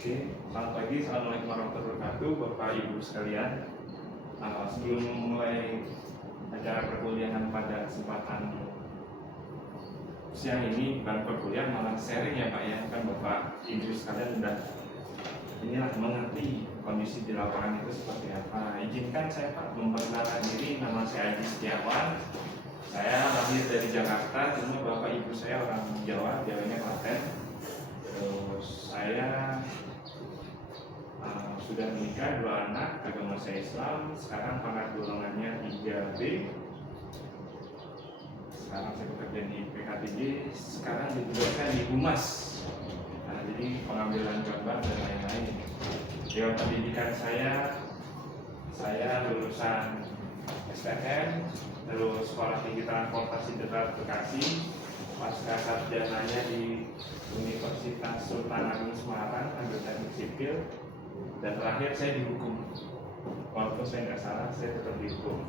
Oke, selamat pagi, assalamualaikum warahmatullahi wabarakatuh, Bapak Ibu sekalian. Sebelum memulai acara perkuliahan pada kesempatan siang ini, bukan perkuliahan malah sharing ya Pak ya, kan Bapak Ibu sekalian sudah inilah mengerti kondisi di lapangan itu seperti apa. Izinkan saya Pak memperkenalkan diri, nama saya Haji Setiawan. Saya lahir dari Jakarta, cuma Bapak Ibu saya orang Jawa, Jawanya Klaten. Terus saya sudah menikah, 2 anak, agama saya Islam. Sekarang pangkat golongannya 3B. Sekarang saya bekerja di PKTJ. Sekarang ditugaskan di Humas. Jadi pengambilan gambar dan lain-lain. Lewat pendidikan saya lulusan STM, terus Sekolah Tinggi Transportasi Darat Bekasi. Pasca sarjananya di Universitas Sultan Agung Semarang, ambil teknik sipil. Dan terakhir saya di hukum. Walaupun saya nggak salah, saya tetap di hukum.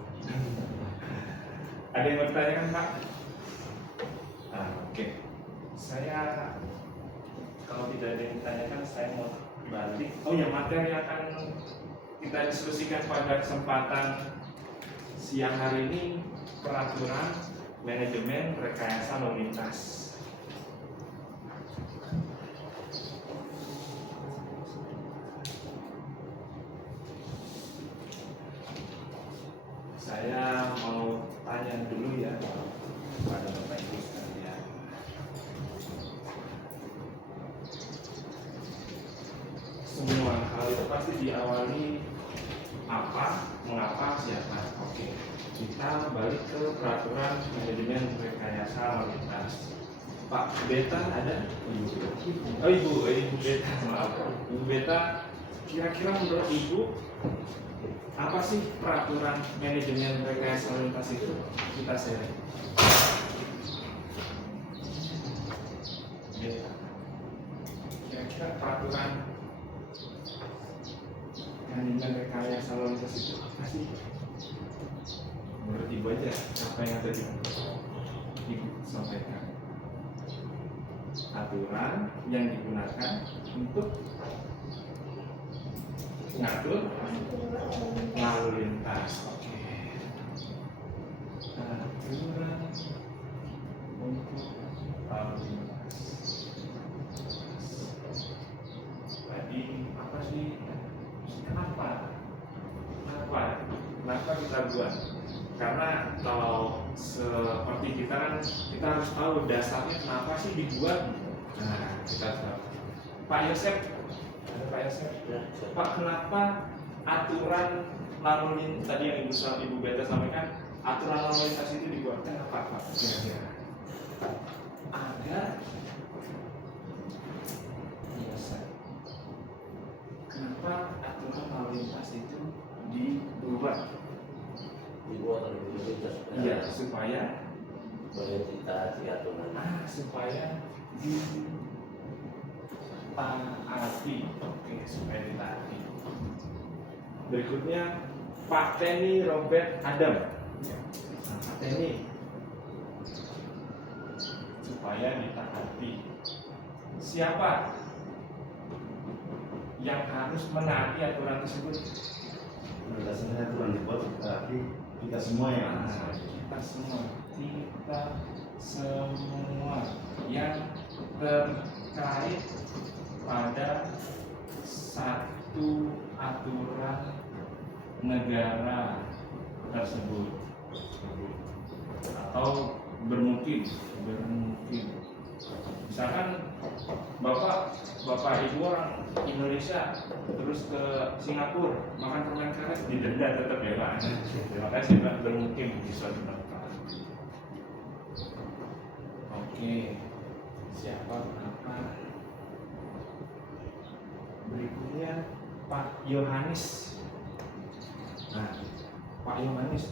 Ada yang mau ditanyakan Pak? Oke. Saya kalau tidak ada yang ditanyakan, saya mau balik. Oh ya, materi yang akan kita diskusikan pada kesempatan siang hari ini peraturan manajemen rekayasa lalu lintas. Saya mau tanya dulu ya pada Bapak Ibu sekalian. Semua hal itu pasti diawali apa, mengapa, siapa. Oke. Kita balik ke peraturan manajemen rekayasa lalu lintas. Pak Beta ada? Ibu Beta, maaf. Ibu Beta, kira-kira menurut Ibu apa sih peraturan manajemen rekayasa lalu lintas itu? Kita share. Beta, kira-kira peraturan manajemen rekayasa lalu lintas itu apa sih? Menurut Ibu aja, apa yang tadi Ibu sampaikan. Aturan yang digunakan untuk mengatur lalu lintas. Oke. Aturan untuk lalu lintas. Tadi apa sih? Kenapa kita buat? Karena kalau seperti kita kan, kita harus tahu dasarnya kenapa sih dibuat. Nah, kita tahu. Pak Yosef, ada Pak Yosef. Pak, kenapa aturan lalu lintas tadi yang Ibu Beta sampaikan, aturan lalu lintas itu dibuat? Kenapa Pak? Kira-kira agar Yosef, kenapa aturan lalu lintas itu dibuat? Iya, supaya ditaati aturan. Supaya ditaati. Oke, supaya ditaati. Berikutnya Pak Teni Robert Adam. Pak Teni, supaya ditaati. Siapa yang harus menaati aturan tersebut? Dasarnya aturan dibuat ditaati kita semua ya. Kita semua yang terkait pada satu aturan negara tersebut atau bermungkin misalkan Bapak Ibu orang Indonesia terus ke Singapura makan permen karet, didenda tetap ya Pak. Terima kasih Pak, bermungkin di suatu tempat. Oke, siapa kenapa? Berikutnya Pak Yohanes. Nah, Pak Yohanes,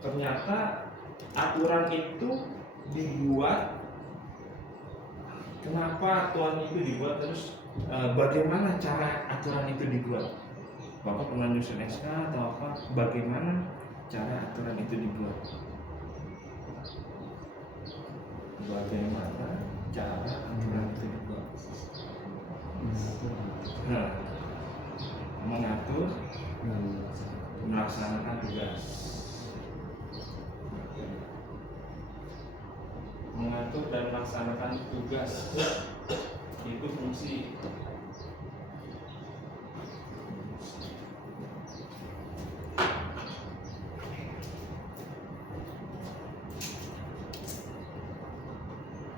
ternyata aturan itu dibuat. Kenapa aturan itu dibuat, terus bagaimana cara aturan itu dibuat? Bapak pernah nyusun SK atau apa? Bagaimana cara aturan itu dibuat? Bagaimana cara aturan itu dibuat? melaksanakan tugas. Itu fungsi.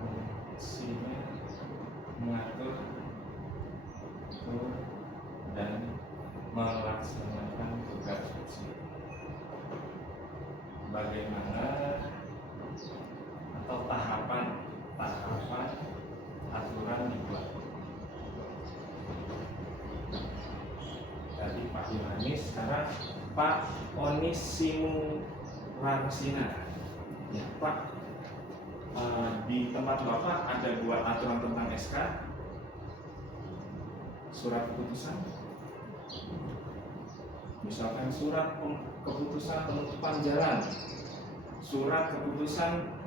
Fungsinya mengatur dan melaksanakan tugas fungsi. Bagaimana atau tahapan aturan dibuat. Tadi Pak Yohanis, sekarang Pak Onisimu Rarsina. Ya, Pak, di tempat Bapak ada buat aturan tentang SK, surat keputusan, misalkan surat keputusan penutupan jalan, surat keputusan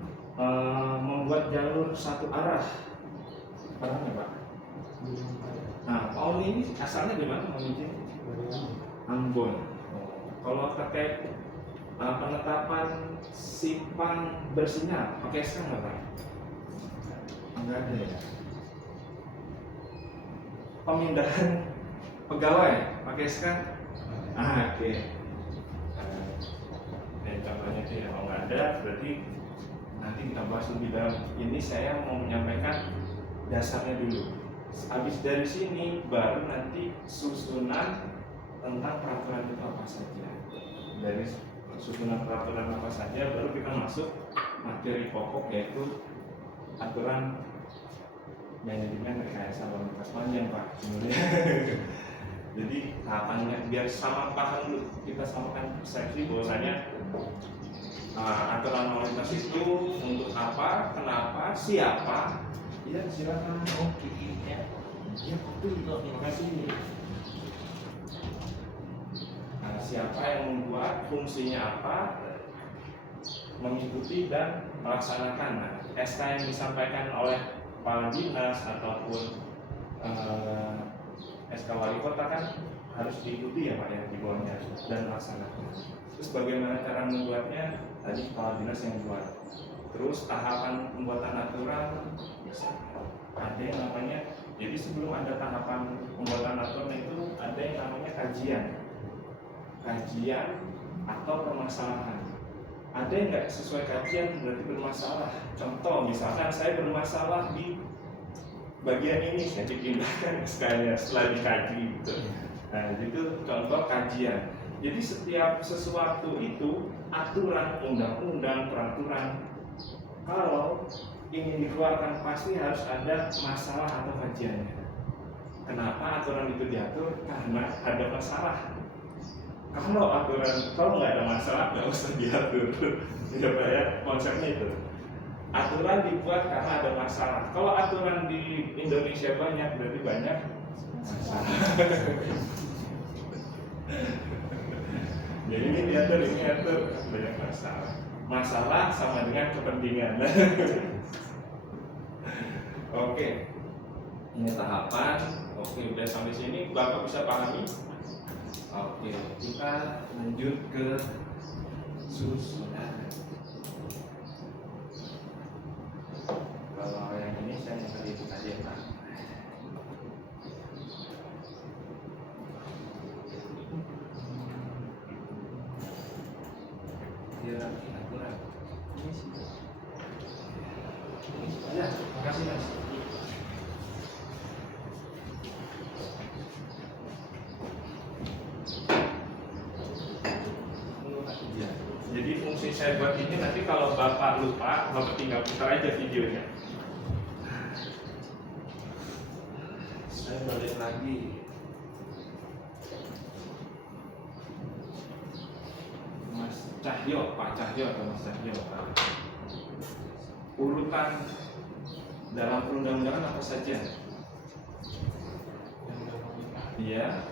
membuat jalur satu arah. Pernah nggak Pak? Nah, Pak Oni ini asalnya di mana? Ambon. Kalau terkait penetapan simpang bersinar, pakai SK nggak Pak? Enggak ada ya. Pemindahan pegawai, pakai SK? Oke. Contohnya itu ya, kalau nggak ada, berarti nanti kita bahas lebih dalam. Ini saya mau menyampaikan dasarnya dulu. Habis dari sini baru nanti susunan tentang peraturan itu apa saja. Dari susunan peraturan apa saja baru kita masuk materi pokok, yaitu aturan manajemen rekayasa lalu lintas panjang Pak. Jadi tahapannya biar sama paham dulu, kita samakan persepsi bahwasanya aturan lalu lintas itu untuk apa, kenapa, siapa. Iya, silakan. Oke, ya. Ya, betul. Terima kasih. Nah, siapa yang membuat, fungsinya apa, mengikuti dan melaksanakan. Nah, SK yang disampaikan oleh kepala dinas ataupun SK wali kota kan harus diikuti ya Pak ya, di bawahnya dan melaksanakan. Terus bagaimana cara membuatnya? Tadi kepala dinas yang buat. Terus tahapan pembuatan aturan ada yang namanya, jadi sebelum ada tahapan pembuatan aturan itu ada yang namanya kajian atau permasalahan. Ada yang nggak sesuai kajian berarti bermasalah. Contoh misalkan saya bermasalah di bagian ini, saya dipindahkan SK-nya setelah dikaji gitu. Nah itu contoh kajian. Jadi setiap sesuatu itu aturan, undang-undang, peraturan, kalau ingin dikeluarkan pasti harus ada masalah atau kajiannya. Kenapa aturan itu diatur? Karena ada masalah. Kalau nggak ada masalah nggak usah diatur. Ya Pak ya, konsepnya itu. Aturan dibuat karena ada masalah. Kalau aturan di Indonesia banyak, berarti banyak masalah. Jadi ini diatur, banyak masalah. Masalah sama dengan kepentingan. Oke, ini tahapan. Oke, udah sampai sini, Bapak bisa pahami? Oke, kita lanjut ke susunan. Kalau yang ini saya minta diikut aja Pak. Hierarki aturan. Ya, makasih Mas. Jadi fungsi saya buat ini nanti kalau Bapak lupa, Bapak tinggal putar aja videonya. Saya balik lagi. Mas Cahyo, Pak Cahyo atau Mas Cahyo. Urutan dalam perundang-undangan apa saja? Iya.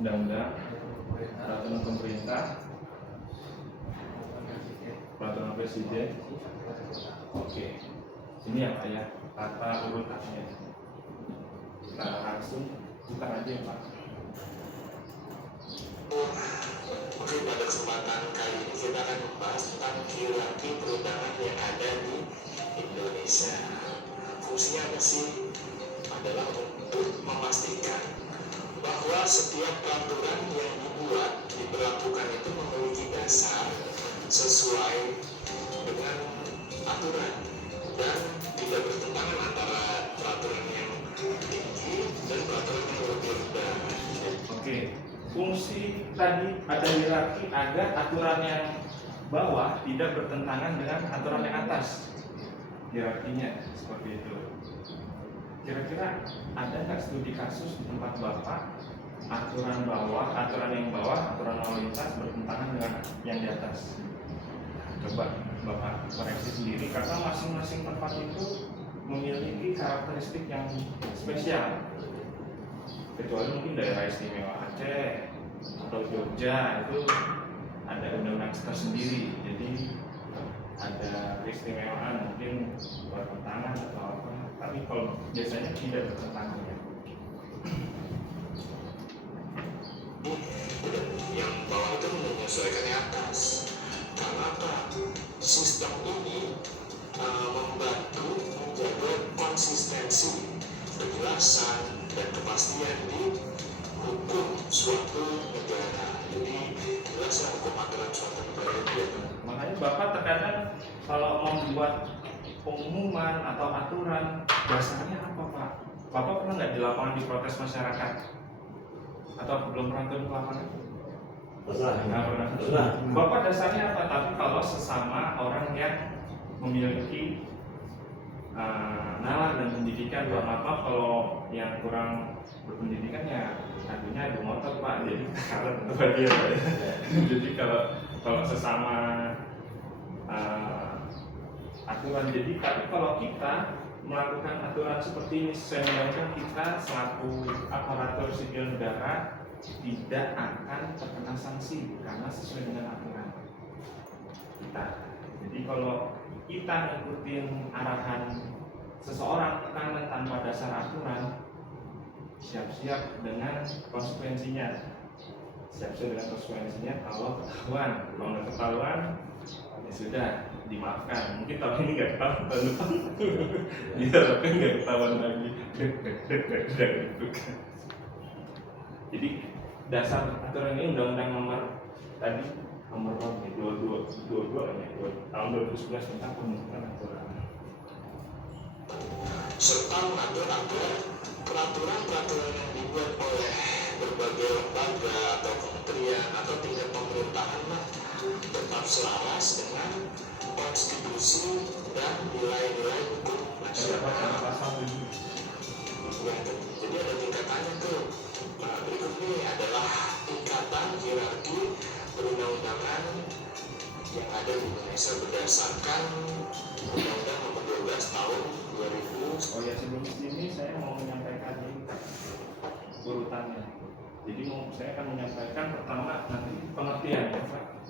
Undang-undang, peraturan pemerintah, peraturan presiden. Oke, ini apa ya tata urutannya? Kita langsung putar aja Pak. Mungkin pada kesempatan kali ini kita akan membahas tentang hierarki perundangan yang ada di Indonesia. Fungsinya apa sih? Adalah untuk memastikan bahwa setiap peraturan yang dibuat, diberlakukan itu memiliki dasar sesuai dengan aturan dan tidak bertentangan antara peraturan yang tinggi dan peraturan yang lebih rendah. Oke, fungsi tadi ada hierarki agar aturan yang bawah tidak bertentangan dengan aturan yang atas. Hierarkinya seperti itu. Kira-kira ada nggak studi kasus di tempat Bapak aturan yang bawah, aturan lalu lintas bertentangan dengan yang di atas? Coba Bapak koreksi sendiri karena masing-masing tempat itu memiliki karakteristik yang spesial. Kecuali mungkin daerah istimewa Aceh atau Jogja itu ada undang-undang tersendiri, jadi ada keistimewaan mungkin bertentangan atau apa, tapi kalau biasanya tidak bertentangan ya. Yang bawah itu menyesuaikan yang atas. Karena apa? Sistem ini membantu menjaga konsistensi, kejelasan, dan kepastian di hukum suatu negara. Jadi jelas ya hukum aturan suatu negara itu. Makanya Bapak terkadang kalau membuat pengumuman atau aturan dasarnya apa Pak? Bapak pernah nggak di lapangan diprotes masyarakat? Atau belum pernah turun ke lapangan? Nggak pernah. Bapak dasarnya apa? Tapi kalau sesama orang yang memiliki nalar dan pendidikan, maaf kalau yang kurang berpendidikan ya adunya adu motor Pak, jadi kalau tempat dia Pak. Jadi kalau sesama aturan, jadi tapi kalau kita melakukan aturan seperti ini sesuai dengan kita selaku aparatur sipil negara tidak akan terkena sanksi karena sesuai dengan aturan kita. Jadi kalau kita ngikutin arahan seseorang tekanan tanpa dasar aturan, siap-siap dengan konsekuensinya. Siap-siap dengan konsekuensinya kalau nggak ketahuan ya sudah dimaafkan. Mungkin tahun ini nggak ketahuan, tahun depan diharapkan nggak ketahuan lagi. Jadi dasar aturan ini undang-undang nomor tadi nomor 22 tahun 2011 tentang pembentukan aturan. Serta mengatur agar peraturan-peraturan yang dibuat oleh berbagai lembaga atau kementerian atau tingkat pemerintahan tetap selaras dengan konstitusi dan nilai-nilai hukum nasional. Ya, jadi ada tingkatannya tuh. Nah, berikut ini adalah tingkatan hierarki perundang-undangan yang ada di Indonesia berdasarkan Undang-Undang Nomor 12 Tahun 2000. Oh ya, sebelum ini saya mau menyampaikan ini urutannya. Jadi saya akan menyampaikan pertama nanti pengertian ya Pak.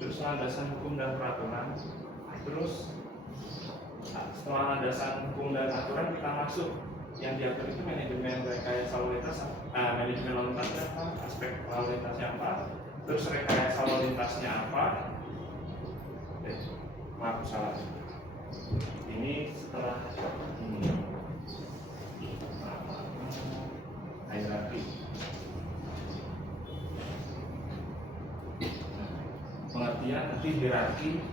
Terus landasan hukum dan peraturan. Terus setelah landasan hukum dan aturan kita masuk yang diatur itu manajemen rekayasa lalu lintas, manajemen lalu lintasnya apa, aspek lalu lintasnya apa, terus rekayasa lalu lintasnya apa. Maaf salah. Ini setelah ini hierarki. Pengertian nanti hierarki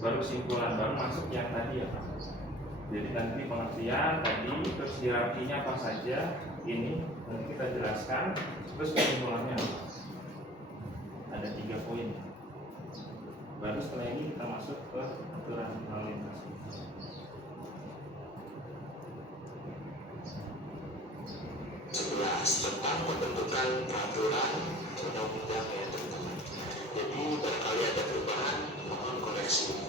baru kesimpulan baru masuk yang tadi ya Pak. Jadi nanti pengertian tadi terus hierarkinya apa saja ini nanti kita jelaskan terus kesimpulannya apa. Ada 3 poin. Baru setelah ini kita masuk ke aturan lalu lintas. Tentang pembentukan peraturan undang-undang ya teman-teman. Jadi barangkali ada perubahan, mohon koreksi.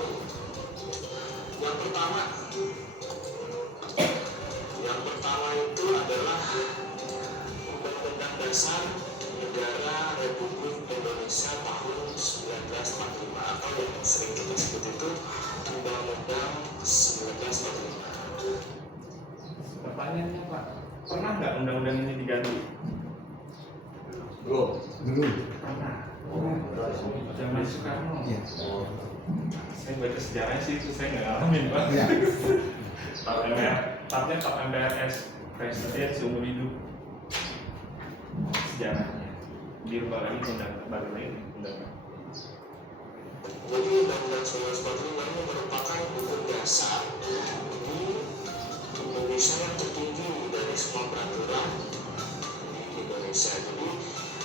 Yang pertama itu adalah Undang-Undang Dasar Negara Republik Indonesia tahun 1945 atau yang sering kita sebut itu Undang-Undang 1945. Pertanyaannya Pak, pernah nggak undang-undang ini diganti? Belum. Pernah. Zaman Soekarno. Iya. Saya baca sejarahnya sih itu saya nggak ngalamin Pak. Iya. Top MPRS presiden seumur hidup. Sejarahnya dirubah lagi baru lagi undang-undang. Jadi Undang-Undang 1945 ini merupakan hukum dasar di Indonesia yang tertinggi dari semua peraturan di Indonesia. Jadi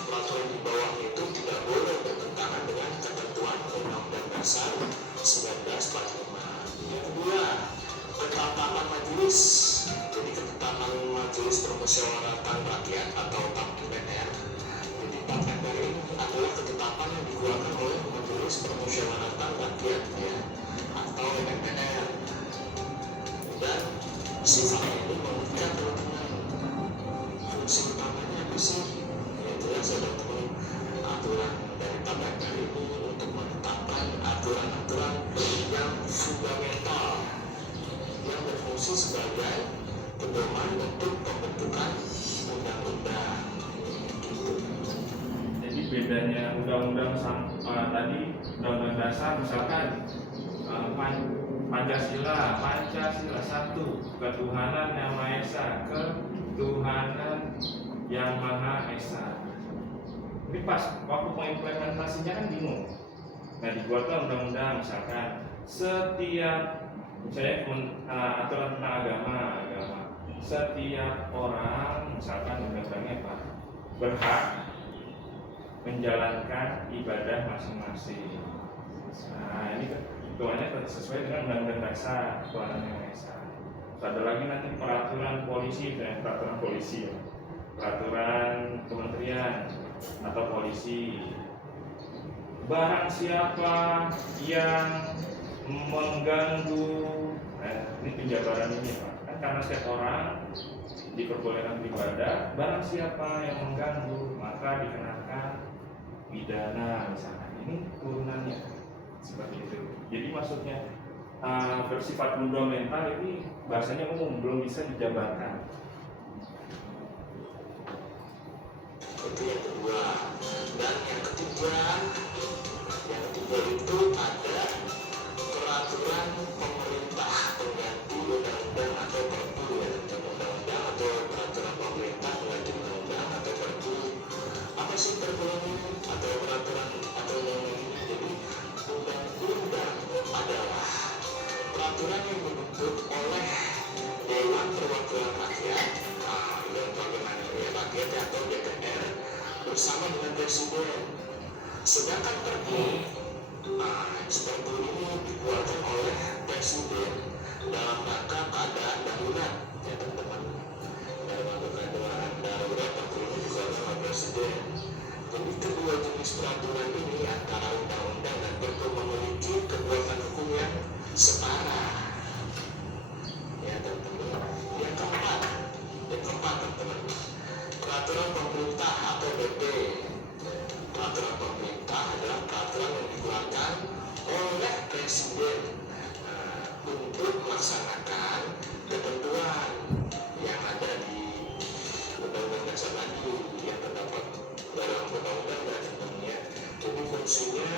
peraturan di bawah itu tidak boleh bertentangan dengan ketentuan Undang-Undang Dasar 1945. Yang kedua, ketetapan majelis. Jadi ketetapan majelis permusyawaratan rakyat atau MPR. Jadi MPR ini adalah ketetapan yang dikeluarkan oleh majelis permusyawaratan rakyat ya, atau MPR. Dan sifatnya ini mengikat dengan fungsi utamanya apa sih? Ya jelas ada aturan dari MPR ini untuk menetapkan aturan-aturan yang fundamental yang berfungsi sebagai pedoman untuk pembentukan undang-undang. Gitu. Jadi bedanya undang-undang tadi undang-undang dasar misalkan Pancasila satu, ketuhanan yang Maha Esa, ketuhanan yang Maha Esa. Ini pas waktu pengimplementasinya kan bingung. Nah dibuatlah undang-undang misalkan setiap misalnya aturan tentang agama, setiap orang misalkan undang-undangnya Pak berhak menjalankan ibadah masing-masing. Nah ini ketuanya sesuai dengan undang-undang dasar ketuhanan yang Maha Esa. Ada lagi nanti peraturan polisi dan peraturan polisi ya. Peraturan kementerian atau polisi. Barang siapa yang mengganggu, ini penjabaran ini Pak. Kan karena setiap orang diperbolehkan beribadah, barang siapa yang mengganggu maka dikenakan pidana misalkan. Ini turunannya seperti itu. Jadi maksudnya bersifat fundamental ini bahasanya umum, belum bisa dijabarkan. Itu yang kedua. Dan yang ketiga itu ada peraturan pemerintah pengganti undang-undang atau perpu ya, undang-undang atau peraturan pemerintah pengganti undang-undang atau perpu. Apa sih perpu ini atau peraturan atau undang-undang ini? Jadi undang-undang adalah peraturan yang dibentuk oleh Dewan Perwakilan Rakyat, Dewan Perwakilan Rakyat atau DPR bersama dengan Presiden. Sedangkan perpu seperti ini dikeluarkan oleh Presiden dalam rangka keadaan darurat ya teman-teman. Dalam rangka keadaan darurat perpu ini dikeluarkan oleh Presiden. Jadi kedua jenis peraturan ini antara undang-undang dan perpu memiliki kekuatan hukum yang setara. Ya teman-teman. Yang keempat teman-teman, peraturan pemerintah atau PP. Peraturan pemerintah adalah peraturan yang dikeluarkan oleh Presiden untuk melaksanakan ketentuan yang ada di Undang-Undang Dasar tadi yang terdapat dalam Undang-Undang dan sebagainya. Jadi fungsinya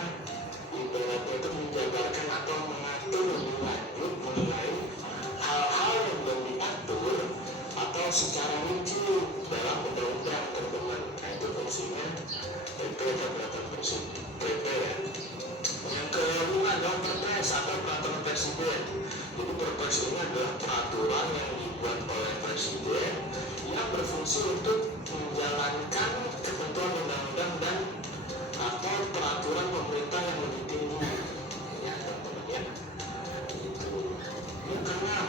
ibaratnya itu menjabarkan atau mengatur lebih lanjut mengenai hal-hal yang belum diatur atau secara rinci dalam undang-undang teman-teman. Nah itu fungsinya PP atau peraturan presiden PP ya. Yang kelima adalah Perpres atau peraturan presiden. Jadi Perpres ini adalah peraturan yang dibuat oleh presiden yang berfungsi untuk menjalankan ketentuan undang-undang dan atau peraturan pemerintah yang lebih tinggi. Ya teman-teman ya. Itu. Yang keenam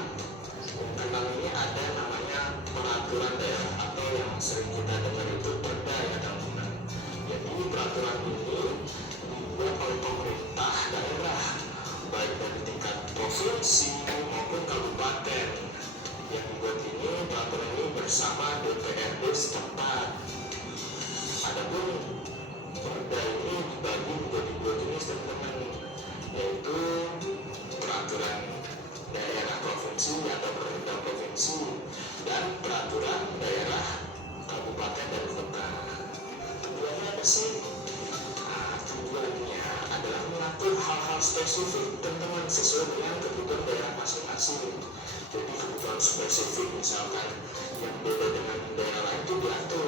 ini ada namanya peraturan daerah atau yang sering kita dengar itu Perda ya teman-teman. Jadi peraturan ini dibuat oleh pemerintah daerah baik dari tingkat provinsi maupun kabupaten. Yang dibuat ini peraturan ini bersama DPRD setempat. Adapun Perda ini dibagi menjadi dua jenis teman-teman, yaitu peraturan daerah provinsi atau pemerintah provinsi dan peraturan daerah kabupaten dan kota. Keduanya apa sih? Nah, spesifik teman-teman sesuai dengan kebutuhan daerah masing-masing. Jadi kebutuhan spesifik misalkan yang beda dengan daerah lain itu diatur.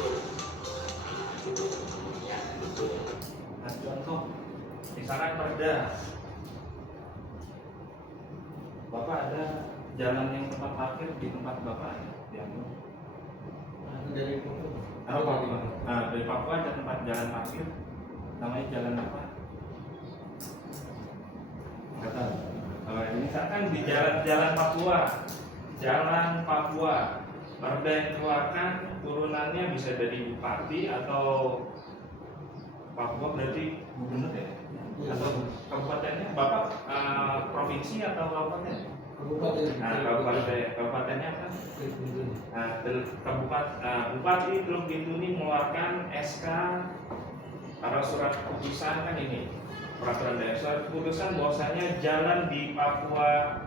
Nah, gitu teman-teman ya, betul. Nah, contoh, misalkan perda, Bapak ada jalan yang tempat parkir di tempat Bapak ya, diambil. Dari itu. Apa gimana? Nah, dari Papua ada tempat jalan parkir, namanya jalan apa? Nggak tahu. Misalkan di jalan Papua, perda yang keluarkan turunannya bisa dari bupati atau Papua berarti gubernur ya? Atau kabupatennya, Bapak provinsi atau kabupaten? Kabupaten. Nah, kabupatennya apa? Nah, Bupati Teluk Bintuni mengeluarkan SK atau surat keputusan kan ini peraturan daerah, surat keputusan bahwasanya jalan di Papua,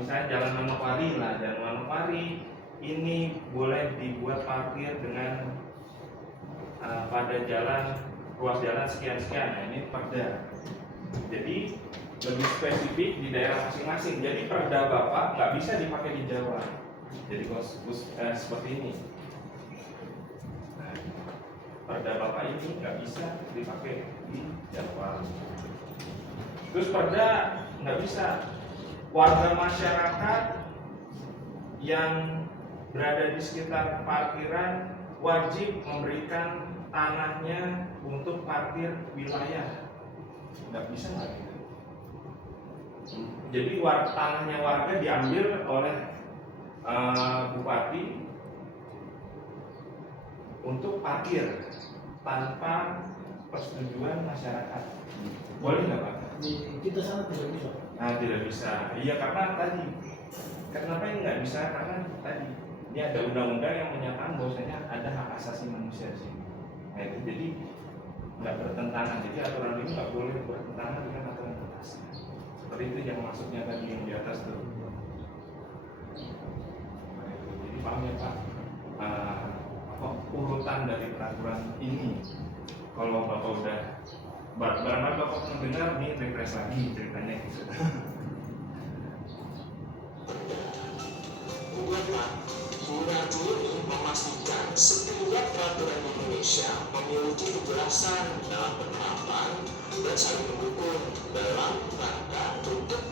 misalnya jalan Manokwari ini boleh dibuat parkir dengan pada ruas jalan sekian-sekian. Nah, ini perda. Jadi lebih spesifik di daerah masing-masing. Jadi perda Bapak nggak bisa dipakai di Jawa. Jadi seperti ini. Nah, perda Bapak ini nggak bisa dipakai di Jawa. Terus perda nggak bisa warga masyarakat yang berada di sekitar parkiran wajib memberikan tanahnya untuk parkir wilayah. Nggak bisa nggak gitu. Jadi tanahnya warga diambil oleh bupati untuk parkir tanpa persetujuan masyarakat. Boleh nggak Pak? Di kita sana tidak bisa. Nah, tidak bisa. Iya, karena tadi. Kenapa ini nggak bisa? Karena tadi ini ada undang-undang yang menyatakan bahwasanya ada hak asasi manusia di sini. Nah, itu jadi nggak bertentangan. Jadi aturan ini nggak boleh bertentangan dengan aturan atas. Seperti itu yang maksudnya tadi yang di atas tuh. Nah, itu. Jadi paham ya Pak? Urutan dari peraturan ini. Kalau Bapak udah barangkali Bapak mendengar nih refresh lagi ceritanya gitu. Buat ini memastikan setiap peraturan Indonesia memiliki kejelasan dalam penerapan dan saling mendukung dalam rangka untuk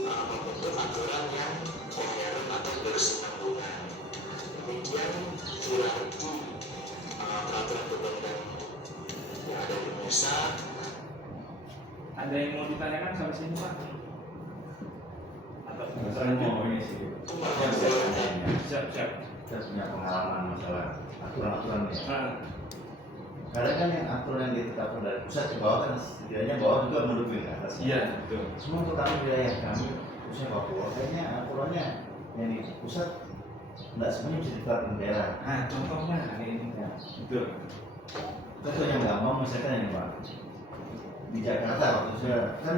membentuk aturan yang koheren atau bersinambungan. Demikian hierarki peraturan perundang yang ada di Indonesia. Ada yang mau ditanyakan sampai sini Pak? Atau Saya mau ini sih. siap. Saya punya pengalaman masalah aturan-aturan ya. Nah, Karena kan yang aturan yang ditetapkan dari pusat ke bawah kan setidaknya bawah juga mendukung ke atas. iya betul. Semua terutama wilayah kami, khususnya Papua, kayaknya aturannya yang di pusat tidak semuanya bisa diterapkan di daerah. Nah, contohnya ini Ya. betul. Contoh yang gampang misalkan ini Pak, di Jakarta waktu saya kan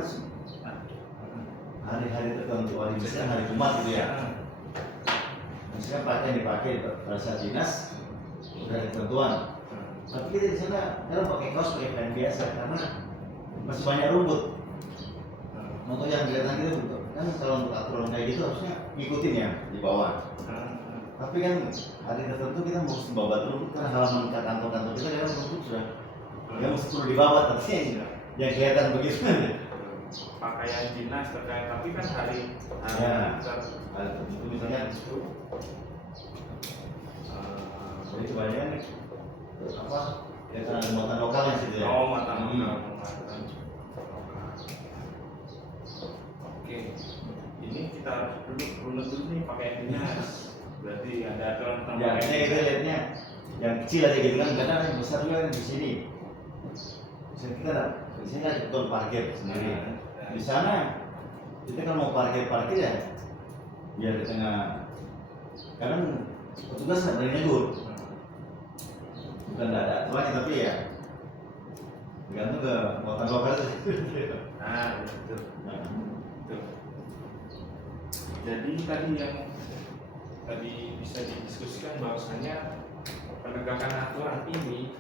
hari-hari tertentu, hari misalnya hari Jumat gitu ya. Misalnya pakai yang dipakai pada saat dinas udah ada ketentuan. Tapi kita di sana kadang pakai kaos pakai pakaian biasa karena masih banyak rumput. Contoh yang kelihatan gitu betul. Kan kalau untuk aturan kayak gitu harusnya ngikutin ya di bawah. Tapi kan hari tertentu kita mesti bawa rumput karena halaman kantor-kantor kita kadang rumput sudah ya mesti perlu dibawa tapi yang kelihatan begitu. Pakaian dinas terkait, tapi kan hari Ya. besar. Itu misalnya jadi kebanyakan apa ya karena muatan lokalnya situ ya. Oh, mata Oke, ini kita harus runut dulu nih pakaian dinas. Berarti ada aturan tentang Ya, ini kita lihatnya yang kecil aja gitu kan, karena yang besar juga kan di sini. Bisa kita di sini ada beton parkir sendiri. Di sana kita kalau mau parkir ya biar di tengah, kadang petugas nggak berani negur. Bukan nggak ada aturannya tapi ya tergantung ke muatan lokal itu. Nah, betul. Betul. Jadi tadi yang tadi bisa didiskusikan bahwasanya penegakan aturan ini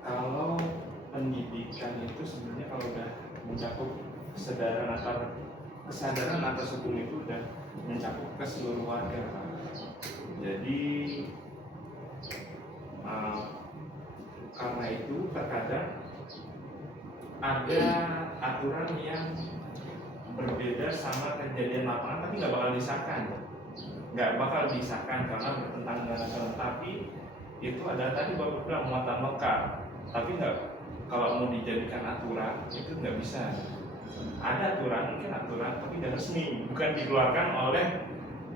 kalau pendidikan itu sebenarnya kalau udah mencakup kesadaran atas hukum itu udah mencakup ke seluruh warga, Pak. Jadi karena itu terkadang ada aturan yang berbeda sama kejadian lapangan tapi nggak bakal disahkan karena bertentangan dengan aturan. Tapi itu ada tadi Bapak bilang muatan lokal, tapi nggak, kalau mau dijadikan aturan itu nggak bisa. Ada aturan, mungkin aturan tapi tidak resmi, bukan dikeluarkan oleh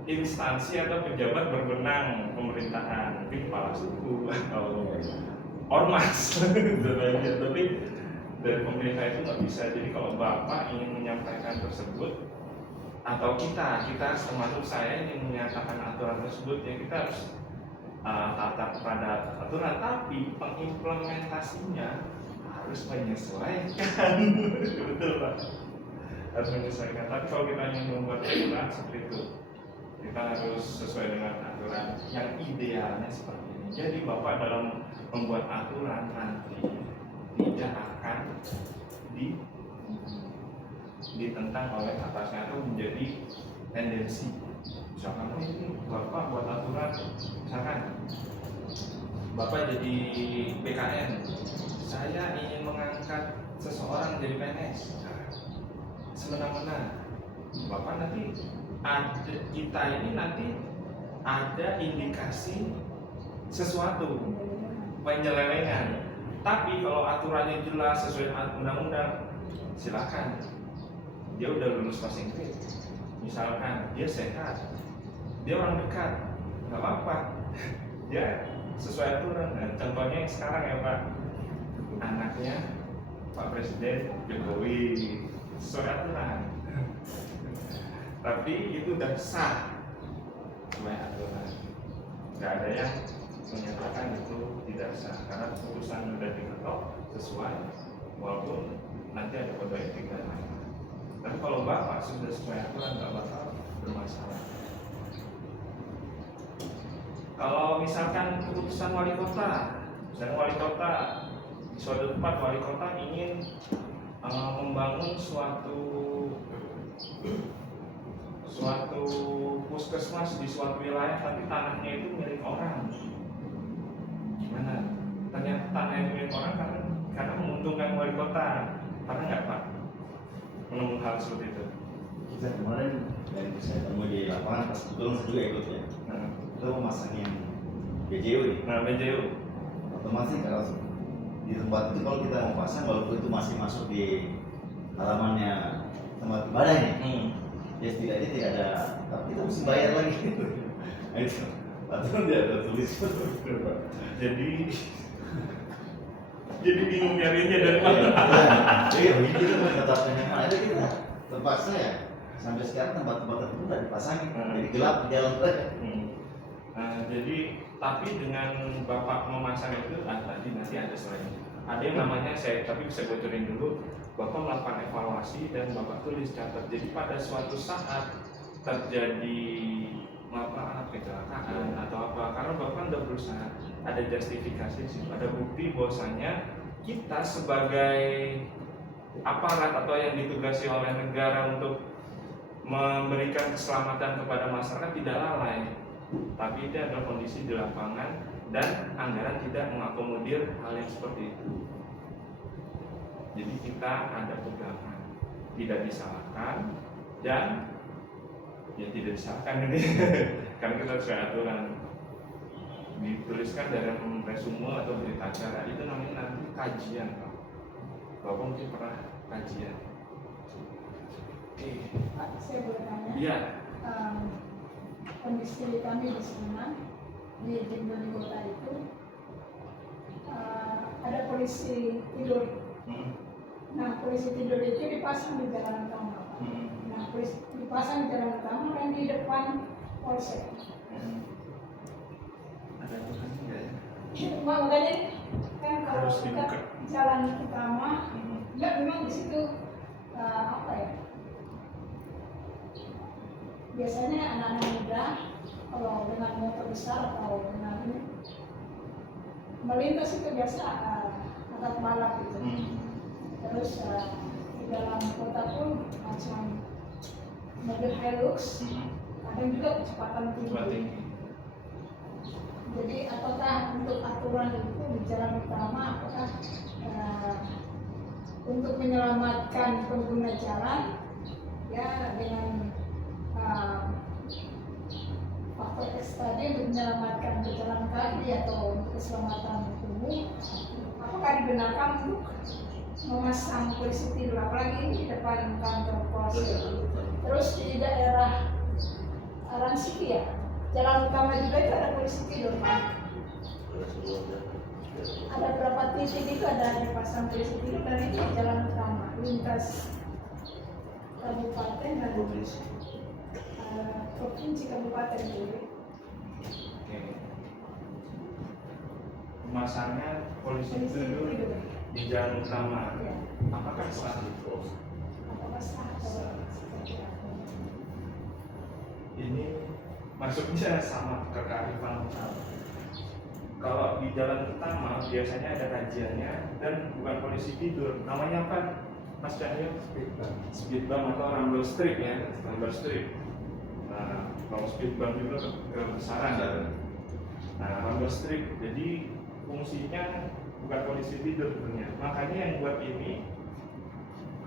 instansi atau pejabat berwenang pemerintahan, mungkin kepala suku atau ormas tapi dari pemerintah itu nggak bisa. Jadi kalau Bapak ingin menyampaikan tersebut atau kita termasuk saya ingin menyatakan aturan tersebut, ya kita harus taat pada aturan, tapi pengimplementasinya harus menyesuaikan. Betul Pak, harus menyesuaikan. Tapi kalau kita ingin membuat aturan seperti itu, kita harus sesuai dengan aturan yang idealnya seperti ini. Jadi Bapak dalam membuat aturan nanti tidak akan ditentang oleh atasnya atau menjadi tendensi. Misalkan ini Bapak buat aturan, misalkan Bapak jadi BKN, saya ingin mengangkat seseorang jadi PNS, semena-mena. Bapak nanti kita ini nanti ada indikasi sesuatu penyelewengan. Tapi kalau aturannya jelas sesuai undang-undang, silakan. Dia udah lulus passing grade, misalkan dia sehat, dia orang dekat, nggak apa-apa. Dia sesuai aturan. Nah, contohnya yang sekarang ya Pak, anaknya Pak Presiden Jokowi sesuai aturan. Tapi itu udah sah sesuai aturan. Nggak ada yang menyatakan itu tidak sah karena keputusan sudah diketok sesuai, walaupun nanti ada kode etik dan lain. Tapi kalau Bapak sudah sesuai aturan nggak bakal bermasalah. Kalau misalkan keputusan wali kota, di suatu tempat wali kota ingin membangun suatu puskesmas di suatu wilayah, tapi tanahnya itu milik orang. Gimana? Ternyata tanah itu milik orang karena menguntungkan wali kota. Karena nggak Pak menemukan hal seperti itu. Kita kemarin yang saya temui di lapangan, pas kebetulan saya juga ikut ya. Kita mau masang yang BJU nih. Nah, BJU otomatis kalau di tempat itu kalau kita mau pasang, walaupun itu masih masuk di halamannya tempat ibadah nih, ya setidaknya tidak ada, tapi kita mesti bayar lagi. Nah, itu aturan dia ada tulis. jadi bingung nyarinya dari mana. Iya, begitu itu menetapkan yang mana. Itu kita terpaksa ya. Sampai sekarang tempat-tempat tertentu tidak dipasangin, jadi gelap di jalan saja. Jadi tapi dengan Bapak memasang itu tadi nanti ada selain ada yang namanya tapi bisa bocorin dulu. Bapak melakukan evaluasi dan Bapak tulis catat. Jadi pada suatu saat terjadi kecelakaan atau apa, karena Bapak udah berusaha, ada justifikasi sih, ada bukti bahwasanya kita sebagai aparat atau yang ditugasi oleh negara untuk memberikan keselamatan kepada masyarakat tidak lalai. Tapi itu adalah kondisi di lapangan dan anggaran tidak mengakomodir hal yang seperti itu. Jadi kita ada pegangan, tidak disalahkan dan ya tidak disalahkan ini karena kita sesuai aturan. Dituliskan dalam resume atau berita acara itu namanya nanti kajian Pak. Bapak mungkin pernah kajian. Pak, saya boleh tanya? Iya. Kondisi kami di sana di Jember Kota itu ada polisi tidur. Nah, polisi tidur itu dipasang di jalan utama. Nah, polisi dipasang di jalan utama dan di depan polsek. Ada aturan enggak ya? Makanya kan kalau Harus kita dibuka. jalan utama, enggak memang di situ apa ya? Biasanya anak-anak muda kalau dengan motor besar atau dengan ini melintas itu biasa ada angkat balap gitu. Terus di dalam kota pun macam mobil Hilux, ada juga kecepatan tinggi. Jadi apakah untuk aturan itu di jalan utama, apakah untuk menyelamatkan pengguna jalan ya dengan faktor X tadi untuk menyelamatkan pejalan kaki atau untuk keselamatan umum, apakah dibenarkan untuk memasang polisi tidur, apalagi di depan kantor polisi? Terus di daerah Ransiki ya, jalan utama juga itu ada polisi tidur kan? Ada berapa titik itu ada dipasang polisi tidur, dan itu jalan utama lintas kabupaten dan provinsi kabupaten itu. Oke. Pemasangnya polisi tidur di jalan utama. Ya. Apakah sah? Apakah sah atau seperti apa? Ini masuknya sama ke kearifan lokal. Kalau di jalan utama biasanya ada kajiannya dan bukan polisi tidur. Namanya apa, Mas Cahyo? Speed bump atau rumble strip ya, rumble strip. Nah, kalau speed bump juga kebesaran. Nah, rumble strip. Jadi fungsinya bukan polisi tidur sebenarnya. Makanya yang buat ini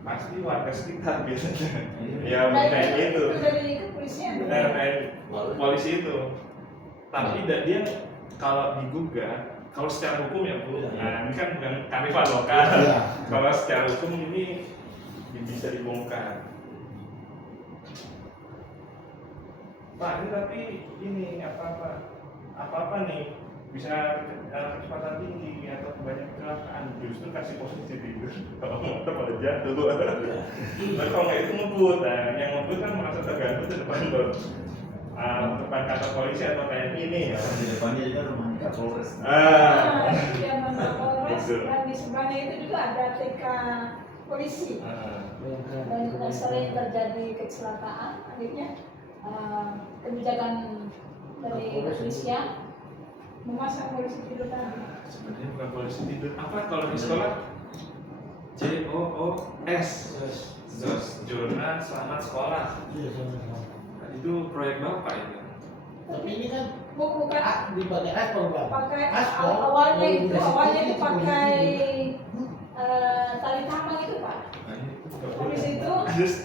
pasti warga sekitar biasanya. Ya, kayak gitu. Dari kepolisian. Benar, kayak polisi itu. Tapi dia kalau digugat, kalau secara hukum ya Bu, nah ini kan bukan kearifan lokal. Kalau secara hukum ini bisa dibongkar. Pak, ini tapi ini apa nih bisa kecepatan tinggi atau banyak kecelakaan, justru kasih posisi tidur. Kalau motor pada jatuh. Nah, kalau nggak itu ngebut, nah yang ngebut kan merasa terganggu di depan depan kantor polisi atau TNI ini ya. Di depannya juga rumahnya Kapolres. Di depan Kapolres dan di sebelahnya itu juga ada TK polisi. Dan sering terjadi kecelakaan, akhirnya kebijakan dari kepolisian memasang polisi tidur tadi. Sebenarnya bukan polisi tidur. Apa kalau di sekolah? JOOS, zona selamat sekolah. Nah, itu proyek bapak itu. Tapi ini kan Bukan dipakai aspal Pak. pakai Aspal. awalnya itu pakai tali tambang itu Pak. Nah, itu Habis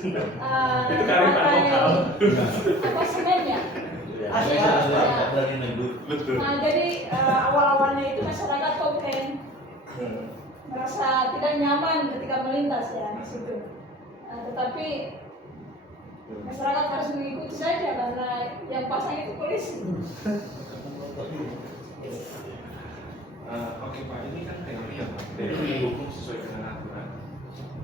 itu itu kearifan lokal. apa semennya? Lagi negur. Betul. Nah jadi awal-awalnya itu masyarakat komplain merasa tidak nyaman ketika melintas ya di situ. Tetapi masyarakat harus mengikuti saja karena yang pasang itu polisi. Oke Pak, ini kan teori ya Pak. Teori hukum sesuai dengan aturan.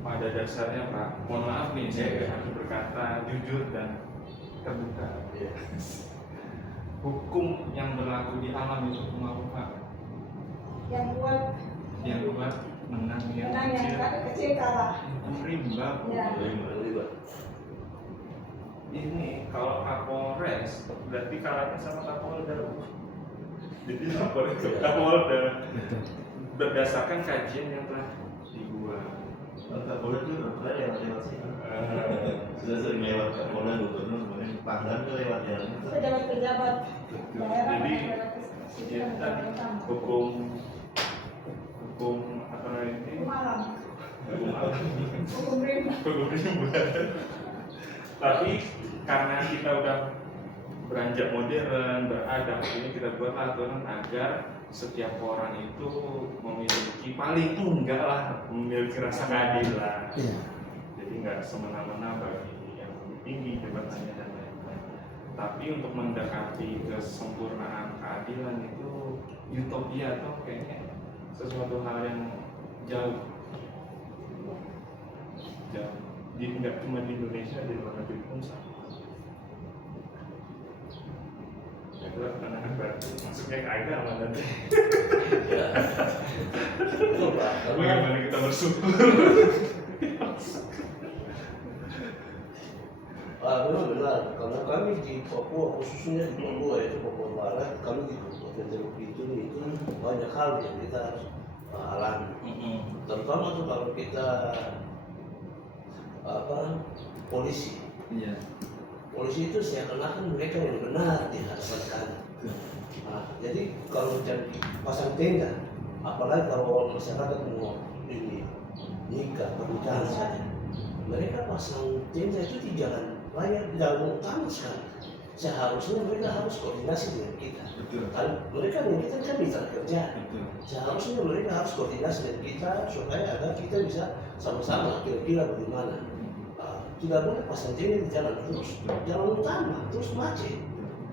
Pada dasarnya Pak, mohon maaf nih saya harus berkata jujur dan terbuka. Hukum yang berlaku di alam itu hukum apa Pak? Yang buat Yang buat menang yang menang yang kecil kalah. Hukum rimba Bu. Ya. Ini kalau Kapolres berarti kalahnya sama Kapolda. Jadi lapor itu Kapolda berdasarkan kajian yang telah dibuat. Kapolres itu lewat sini. Sudah sering lewat Kapolda, gubernur, kemudian Pangdam itu lewat jalan. Pejabat-pejabat daerah Jadi lewat situ ya, yang tadi utama. hukum apa namanya ini? Hukum alam, Hukum alam. hukum rimba. Hukum rimba. Tapi karena kita udah beranjak modern, beradab, ini kita buat aturan agar setiap orang itu memiliki paling enggak lah memiliki rasa keadilan. Jadi nggak semena-mena bagi yang lebih tinggi jabatannya dan lain-lain. Tapi untuk mendekati kesempurnaan keadilan itu utopia atau kayaknya sesuatu hal yang jauh. Nggak cuma di Indonesia, di luar negeri pun sama. Itu pandangan berarti masuknya ke agama nanti. Bagaimana kita bersyukur? Benar, karena kami di Papua, khususnya di Papua, yaitu Papua Barat, kami di Kabupaten Teluk Bitung itu banyak hal yang kita harus alami. Terutama tuh kalau kita polisi. Iya. Polisi itu seakan-akan mereka yang benar di hadapan kami. Nah, jadi kalau jadi pasang tenda, apalagi kalau masyarakat mau ini nikah pernikahan saja, mereka pasang tenda itu di jalan raya, di jalan utama sekali. Seharusnya mereka harus koordinasi dengan kita. Betul. Kan mereka dengan kita kan mitra kerja. Betul. Seharusnya mereka harus koordinasi dengan kita supaya agar kita bisa sama-sama kira-kira bagaimana. Tidak boleh pasang tenda di jalan terus, jalan utama terus macet.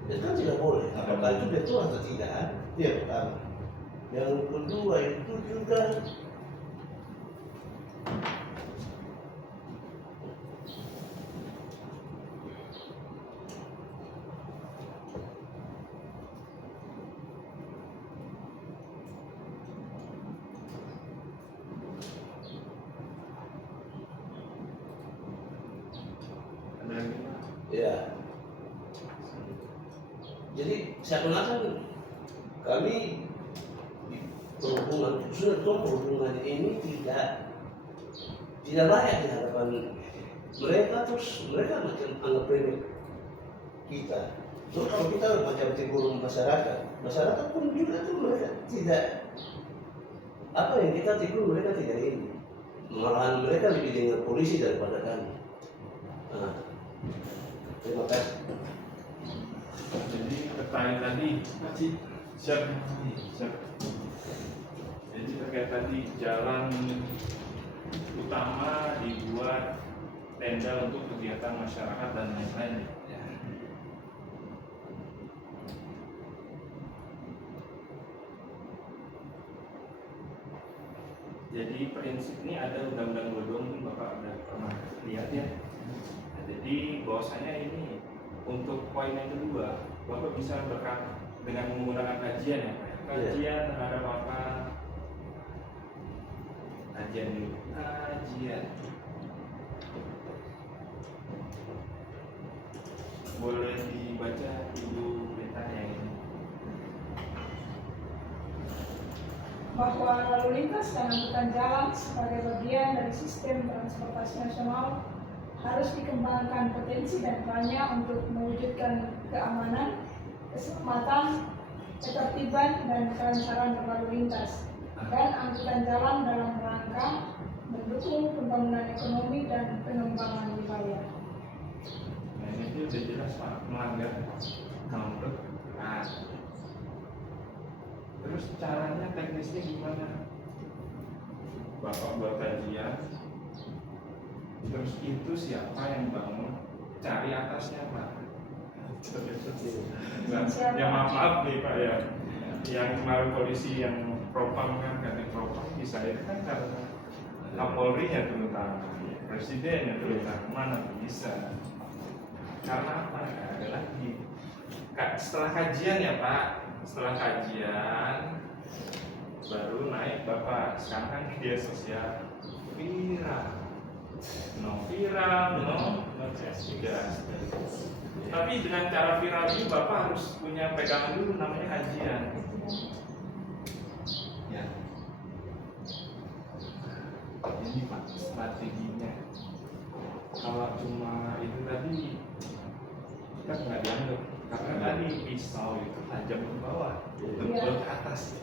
Itu kan tidak boleh. Apakah itu betul atau tidak? Itu yang pertama. Yang kedua itu juga Ada lagi? ya. Jadi seakan-akan kami di perhubungan, khususnya perhubungan ini tidak layak di hadapan mereka, terus mereka macam anggap remeh kita. Terus kalau kita macam tegur masyarakat pun juga tuh mereka tidak apa yang kita tegur mereka tidak ini. Malahan mereka lebih dengan polisi daripada kami. Nah, terima kasih. Jadi terkait tadi siap. Jadi terkait tadi jalan utama dibuat tenda untuk kegiatan masyarakat dan lain-lain. Ya. Jadi prinsip ini ada undang-undang 22 mungkin Bapak udah pernah lihat ya. Nah, jadi bahwasanya ini untuk poin yang kedua, Bapak bisa dengan menggunakan kajian ya Pak. Kajian terhadap apa? Kajian dulu. Kajian. Boleh dibaca Ibu Beta yang ini. Bahwa lalu lintas dan angkutan jalan sebagai bagian dari sistem transportasi nasional harus dikembangkan potensi dan perannya untuk mewujudkan keamanan, keselamatan, ketertiban, dan kelancaran berlalu lintas dan angkutan jalan dalam rangka mendukung pembangunan ekonomi dan pengembangan wilayah. Nah ini udah jelas Pak, melanggar KAMRUK. Nah, terus caranya teknisnya gimana? Bapak buat kajian, terus itu siapa yang bangun? Cari atasnya Pak. Nah, ya maaf nih Pak ya, yang kemarin polisi yang propam kan ganti propam bisa itu kan karena Kapolri-nya turun tangan, Presidennya turun tangan, mana bisa? Karena apa? Nggak ada lagi. Setelah kajian ya Pak, setelah kajian baru naik Bapak. Sekarang kan media sosial viral, no gas. Tapi dengan cara viral ini Bapak harus punya pegangan dulu namanya kajian. Ya. Ini Pak strateginya. Kalau cuma itu tadi kan nggak dianggap karena tadi pisau itu tajam ke bawah, tebal ke atas.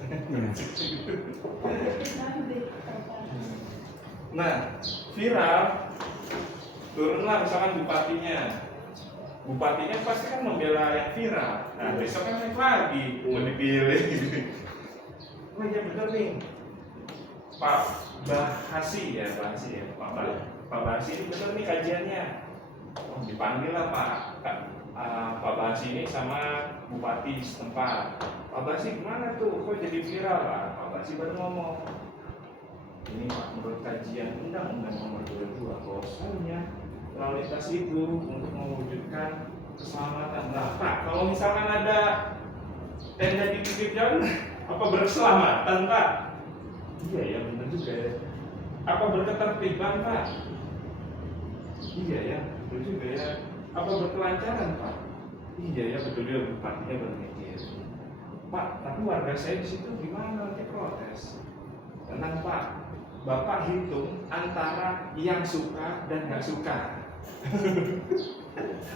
Nah, viral turunlah misalkan bupatinya pasti kan membela yang viral. Nah besok kan naik lagi mau dipilih. Oh iya bener nih Pak Bahasi ya Pak Bahasi ini bener nih kajiannya. Oh, dipanggil lah Pak Bahasi ini sama bupati setempat. Pak Bahasi gimana tuh? Kok jadi viral lah? Pak Bahasi baru ngomong. Ini Pak menurut kajian Undang-Undang Nomor 22 bahwasanya lalu lintas itu untuk mewujudkan keselamatan. Nah Pak, kalau misalkan ada tenda di pinggir jalan, apa berkeselamatan Pak? Iya ya benar juga ya. Apa berketertiban Pak? Iya ya betul juga ya. Apa berkelancaran Pak? Iya ya betul juga, bupatinya berpikir. Pak, tapi warga saya di situ gimana? Nanti protes. Tenang Pak, Bapak hitung antara yang suka dan nggak suka.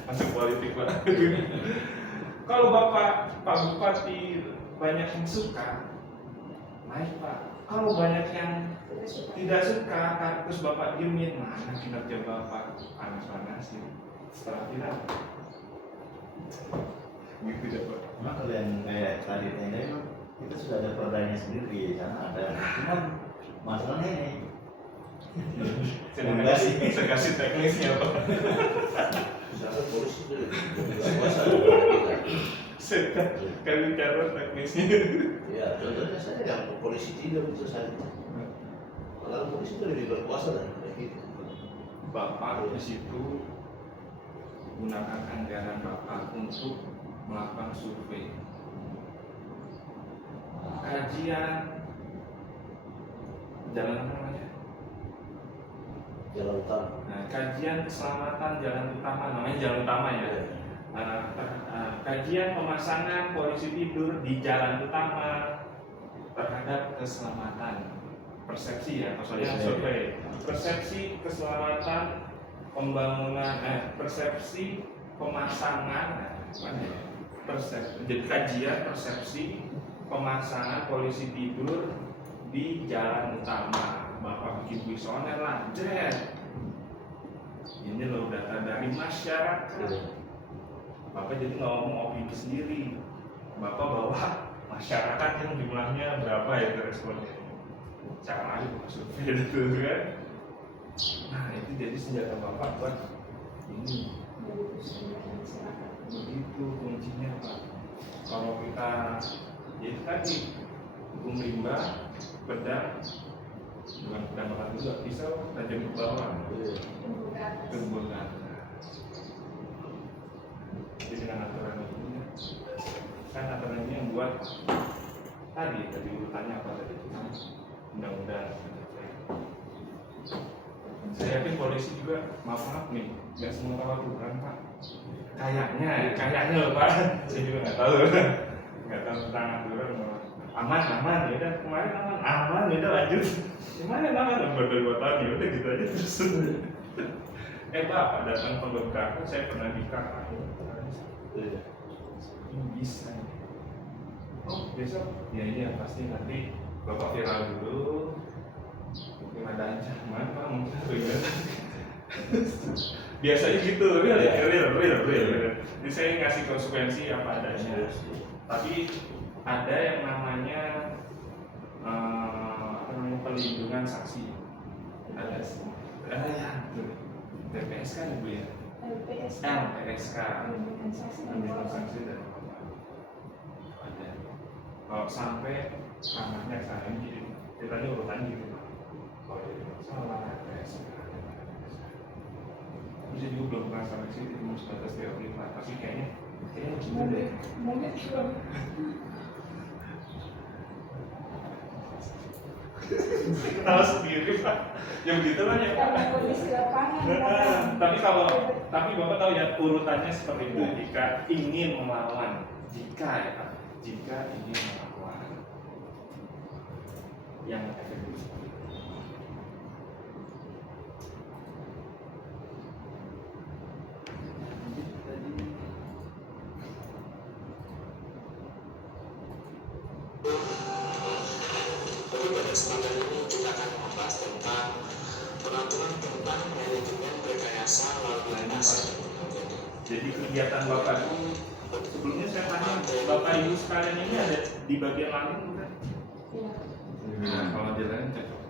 Masuk politik Pak. Kalau Pak Bupati banyak yang suka, naik Pak. Kalau banyak yang tidak suka, terus Bapak diemin, mana kinerja Bapak panas-panasin. Setelah tidak, gitu ya Pak. Memang kalau yang kayak tadi tenda itu kita sudah ada perdanya sendiri di sana ada. Cuman masalahnya ini Saya kasih teknisnya Pak. Misalkan polisi itu kuasa Saya kasih cara teknisnya. ya contohnya saya yang polisi tidak bisa saja. Malah polisi itu lebih berkuasa dari kita. Bapak di situ gunakan anggaran Bapak untuk melakukan survei, kajian jalan apa namanya? Jalan utama. Nah, kajian keselamatan jalan utama, namanya jalan utama ya. Kajian pemasangan polisi tidur di jalan utama terhadap keselamatan, persepsi ya, maksudnya survei, persepsi keselamatan pembangunan, persepsi pemasangan, jadi kajian persepsi pemasangan polisi tidur di jalan utama. Bapak bikin kuesioner lah, ini loh data dari masyarakat. Bapak jadi ngomong opini sendiri. Bapak bawa masyarakat yang jumlahnya berapa ya responnya. Cara aja bukan survei itu kan. Nah itu jadi senjata Bapak buat ini. Begitu kuncinya Pak. Kalau kita jadi tadi hukum rimba, pedang, bukan pedang makan juga, pisau, tajam ke bawah, kebunan. Jadi dengan aturan ini, kan aturan ini yang buat tadi urutannya apa tadi? Undang-undang. Saya yakin polisi juga maaf nih, nggak semua tahu aturan Pak. Kayaknya loh Pak. Saya juga nggak tahu tentang aturan. Aman, ya udah kemarin aman, ya udah lanjut. Gimana aman? Baru 2 tahun ya udah gitu aja terus. Bapak datang penggebrakan, saya pernah nikah. Ini bisa. Oh besok? Ya iya pasti nanti Bapak viral dulu. Mungkin ada ancaman Pak, mungkin ribet. Biasanya gitu, real. Jadi saya ngasih konsekuensi apa adanya. Tapi ada yang namanya pelindungan saksi. Ada ya, LPSK kan Ibu ya? LPSK. Pelindungan saksi dan ada. Kalau sampai ranahnya saya jadi ceritanya urutan gitu. Kalau jadi masalah LPSK. Saya juga belum pernah sampai situ, cuma sebatas teori Pak. Tapi kayaknya gitu deh. Ketawa sendiri Pak. Yang begitu lah ya Pak. Tapi Bapak tahu ya urutannya seperti itu. Jika ingin melawan, jika ingin melawan, yang efektif seperti itu. Tapi pada kesempatan ini kita akan membahas tentang peraturan tentang manajemen rekayasa lalu lintas. Jadi kegiatan Bapak itu sebelumnya saya tanya Bapak Ibu sekalian ini ada di bagian lain bukan? Nah, kalau di lain cocok.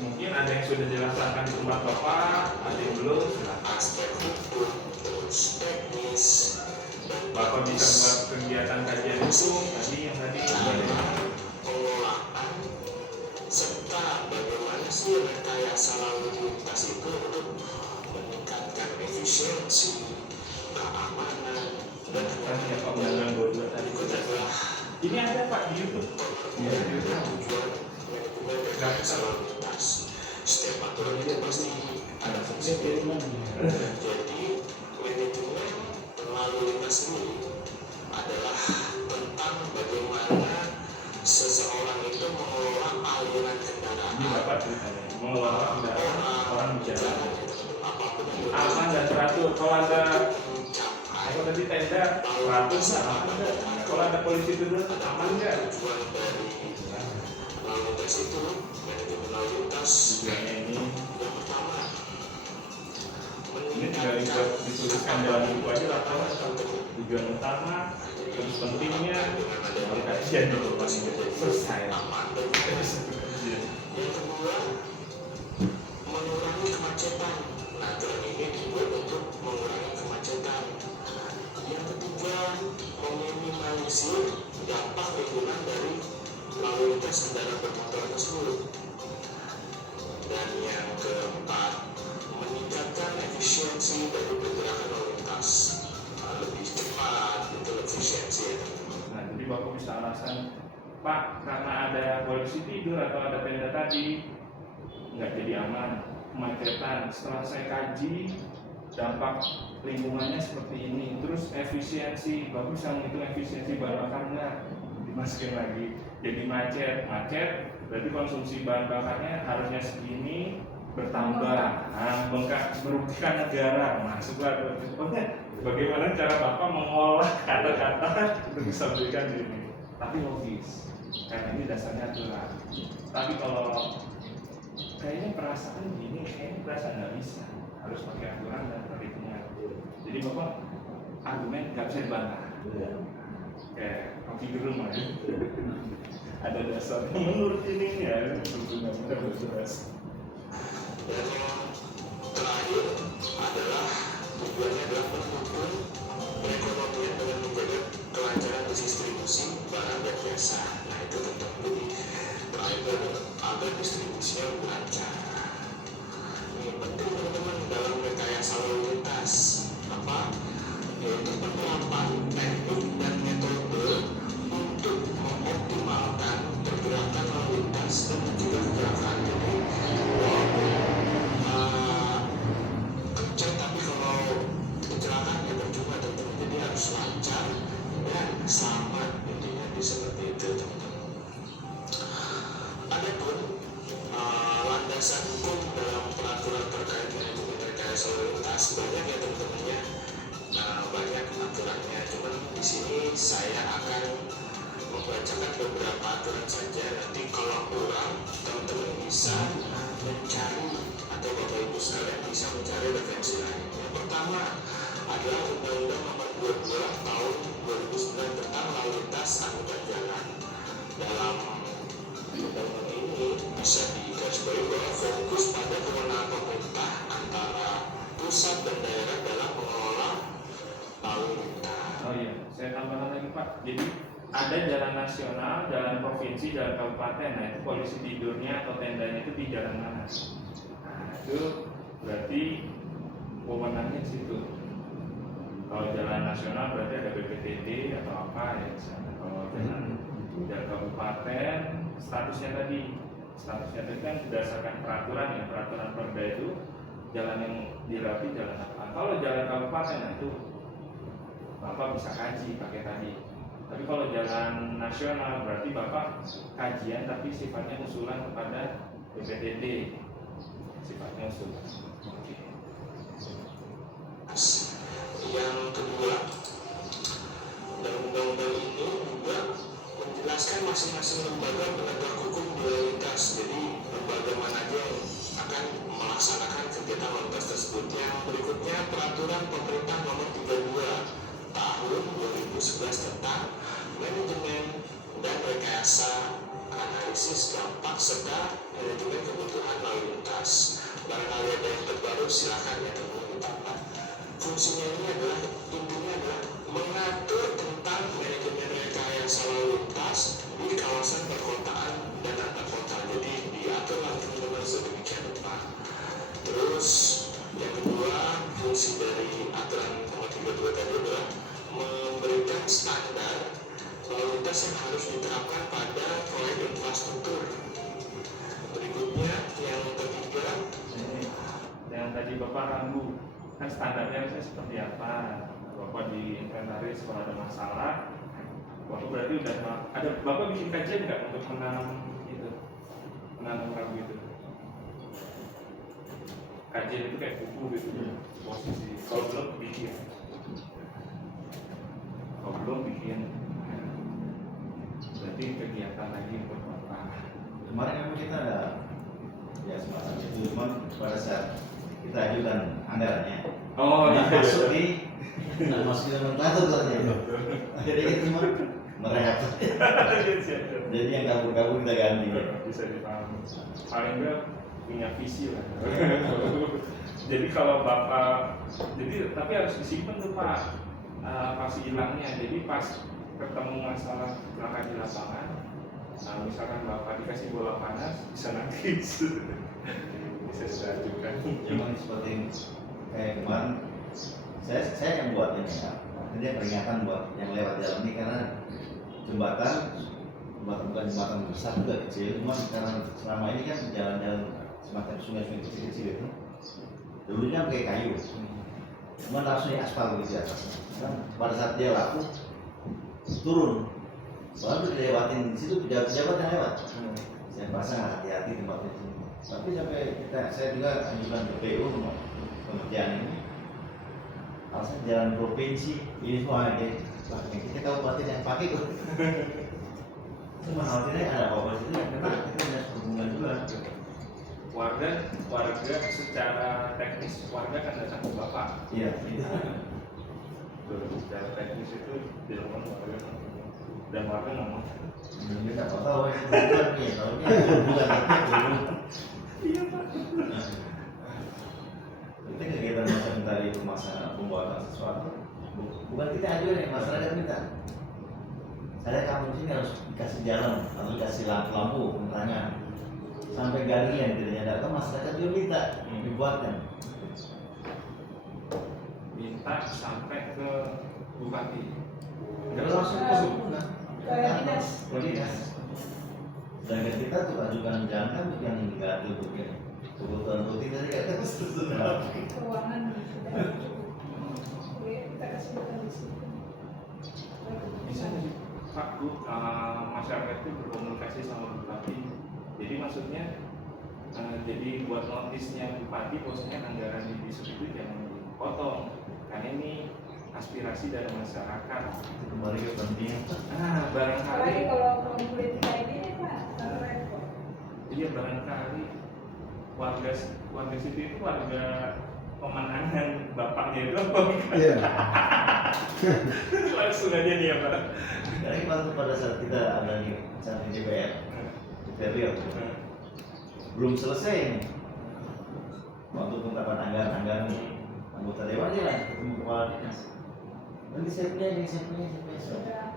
Mungkin ada yang sudah dilaksanakan di tempat Bapak, ada yang belum. Aspek hukum, terus teknis, Bapak bisa buat kegiatan kajian itu yang tadi pengelolaan, serta bagaimana sih rekayasa lalu lintas itu untuk meningkatkan efisiensi, keamanan, dan tadi ya Pak Undang 22 tadi. berikut adalah Ini ada Pak di YouTube. Ya, di YouTube. tujuan manajemen rekayasa lalu lintas. Setiap aturan itu pasti ada fungsinya. Jadi manajemen lalu lintas ini adalah tentang bagaimana seseorang itu Ini Bapak ceritanya, mengelola kendaraan orang berjalan aman dan teratur. Kalau ada apa tadi tenda teratur nggak aman nggak? Kalau ada polisi dulu aman nggak? tujuan dari lalu lintas itu, manajemen lalu lintas Tujuannya ini yang pertama ini tinggal dituliskan dalam buku aja lah, tahu tujuan utama, terus pentingnya, lalu kajian dulu paling selesai. aman dan yang kedua mengurangi kemacetan. Nah, aturan ini dibuat untuk mengurangi kemacetan. Yang ketiga meminimalisir dampak lingkungan dari lalu lintas kendaraan bermotor tersebut. Dan yang keempat meningkatkan efisiensi dari pergerakan lalu lintas. Lebih cepat, itu efisiensi ya. Nah, jadi Bapak bisa alasan, Pak, karena ada polisi tidur atau ada tenda tadi, nggak jadi aman, kemacetan. Setelah saya kaji, dampak lingkungannya seperti ini. Terus efisiensi, Bapak bisa menghitung efisiensi bahan bakar nggak? Dimasukin lagi, jadi macet, berarti konsumsi bahan bakarnya harusnya segini, bertambah, merugikan negara. Masuklah, oke. Bagaimana cara Bapak mengolah kata-kata untuk bisa berikan di ini? Tapi logis, karena ini dasarnya aturan. Tapi kalau kayaknya perasaan gini, kayaknya perasaan nggak bisa, harus pakai aturan dan perhitungan. Jadi Bapak argumen nggak bisa dibantah. Kayak kopi gerung lah ya. Ada dasarnya menurut ini ya, tentunya jelas. Dan yang terakhir adalah tujuannya adalah mendukung perekonomian dengan menjaga kelancaran distribusi barang dan jasa. Nah, itu tentu agar distribusinya lancar. Ini penting teman-teman dalam rekayasa lalu lintas. Apa? Yaitu penerapan teknik dan metode untuk mengoptimalkan pergerakan lalu lintas dan mencegah kecelakaan. Jadi tapi kalau kecelakaan ya percuma teman-teman, jadi harus lancar dan selamat, intinya seperti itu teman-teman. Adapun landasan hukum dalam peraturan terkait manajemen rekayasa lalu lintas banyak ya teman-temannya, banyak aturannya. Cuman di sini saya akan membacakan beberapa aturan saja. Nanti kalau kurang teman-teman bisa mencari atau Bapak Ibu sekalian bisa mencari referensi lain. Yang pertama adalah Undang-Undang Nomor 22 Tahun 2009 tentang Lalu Lintas Angkutan Jalan. Dalam undang-undang ini bisa digarisbawahi bahwa fokus pada kewenangan pemerintah antara pusat dan daerah dalam mengelola lalu lintas. Oh iya, saya tambahkan lagi Pak. Jadi ada jalan nasional, jalan provinsi, jalan kabupaten. Nah itu polisi tidurnya atau tendanya itu di jalan mana? Nah itu berarti wewenangnya di situ. Kalau jalan nasional berarti ada BPTD atau apa ya di sana. Kalau jalan kabupaten statusnya tadi kan berdasarkan peraturan ya, peraturan Perda itu jalan yang dilewati jalan apa. Kalau jalan kabupaten nah itu Bapak bisa kaji pakai tadi. Tapi kalau jalan nasional berarti Bapak kajian tapi sifatnya usulan kepada BPTD, sifatnya usulan. Oke. Yang kedua, dalam undang-undang ini juga menjelaskan masing-masing lembaga penegak hukum di lalu lintas. Jadi lembaga mana aja yang akan melaksanakan kegiatan lalu lintas tersebut. Yang berikutnya peraturan pemerintah nomor 32 tahun 2011 tentang manajemen dan rekayasa analisis dampak serta manajemen kebutuhan lalu lintas. Barangkali ada yang terbaru silakan ya teman-teman. Fungsinya ini adalah intinya adalah mengatur tentang manajemen rekayasa lalu lintas di kawasan perkotaan dan antar kota. Jadi diatur lah teman-teman sedemikian rupa. Terus yang kedua, fungsi dari aturan nomor 32 tadi adalah memberikan standar lalu lintas yang harus diterapkan pada proyek infrastruktur. Berikutnya yang ketiga, Yang tadi Bapak ragu kan standarnya harusnya seperti apa? Bapak di inventaris kalau ada masalah, Bapak berarti udah ada Bapak bikin kajian nggak untuk menanam itu menanam ragu itu. Kajian itu kayak buku gitu, posisi. Kalau belum bikin, berarti kegiatan lagi buat bapak. Kemarin memang kita ada ya semacam itu, cuman pada saat kita ajukan anggarannya, Oh nggak iya. masuk di nggak masuk di nomenklatur katanya. Akhirnya kita cuma merehab. Jadi yang kabur-kabur kita ganti. Bisa dipahami. Paling enggak punya visi lah. Jadi kalau bapak, jadi tapi harus disimpan tuh pak pasti hilangnya. Jadi pas ketemu masalah kecelakaan di lapangan, misalkan bapak dikasih bola panas, bisa nanti bisa diajukan. Cuman seperti kayak kemarin saya yang buat ini ya, artinya peringatan buat yang lewat jalan ini karena jembatan bukan jembatan besar juga kecil, cuma karena selama ini kan jalan-jalan semacam sungai-sungai kecil-kecil itu dulunya pakai kayu, cuma langsung aspal gitu ya. Kan pada saat dia laku turun, baru dilewatin di situ pejabat-pejabat yang lewat. Saya pasang hati-hati tempatnya sini. Tapi sampai saya juga ajukan ke PU pengerjaan ini. Alasan jalan provinsi ini semua kita kabupaten yang pakai kok. Cuma khawatirnya ada apa-apa situ yang kena, kita punya hubungan juga. Warga secara teknis warga kan datang ke bapak. Iya, itu. Secara teknis itu dilakukan warga dan warga ngomong. Kita nggak tahu itu bukan nih, tahu ini hubungan dulu. Iya pak. Itu kegiatan macam tadi pemasangan pembuatan sesuatu, bukan kita ajukan yang masyarakat minta. Saya kampung sini harus dikasih jalan atau dikasih lampu penerangan sampai galian tidak ada, atau masyarakat juga minta dibuatkan. Minta sampai ke bupati. Kalau langsung ke Sukuna, Ke dinas. ke dinas. Sedangkan kita tuh ajukan jalan kan yang nggak untuk ini. Kebutuhan rutin tadi kan terus. Keuangan sudah cukup. Oke, kita kasih bukan di situ. Bisa nggak sih pak bu masyarakat itu berkomunikasi sama bupati. Jadi maksudnya jadi buat notisnya bupati bahwasanya anggaran di desa itu jangan dipotong karena ini aspirasi dari masyarakat. Kembali ke penting. Barangkali Apalagi kalau politik kayak gini pak, repot. iya barangkali warga situ itu warga pemenangan bapaknya itu apa? Iya. Langsung aja nih ya pak. Jadi pada saat kita ada di acara di DPR belum selesai ini. Waktu pengungkapan anggaran anggota dewan ya ketemu kepala dinas. Nanti saya punya ini, saya punya.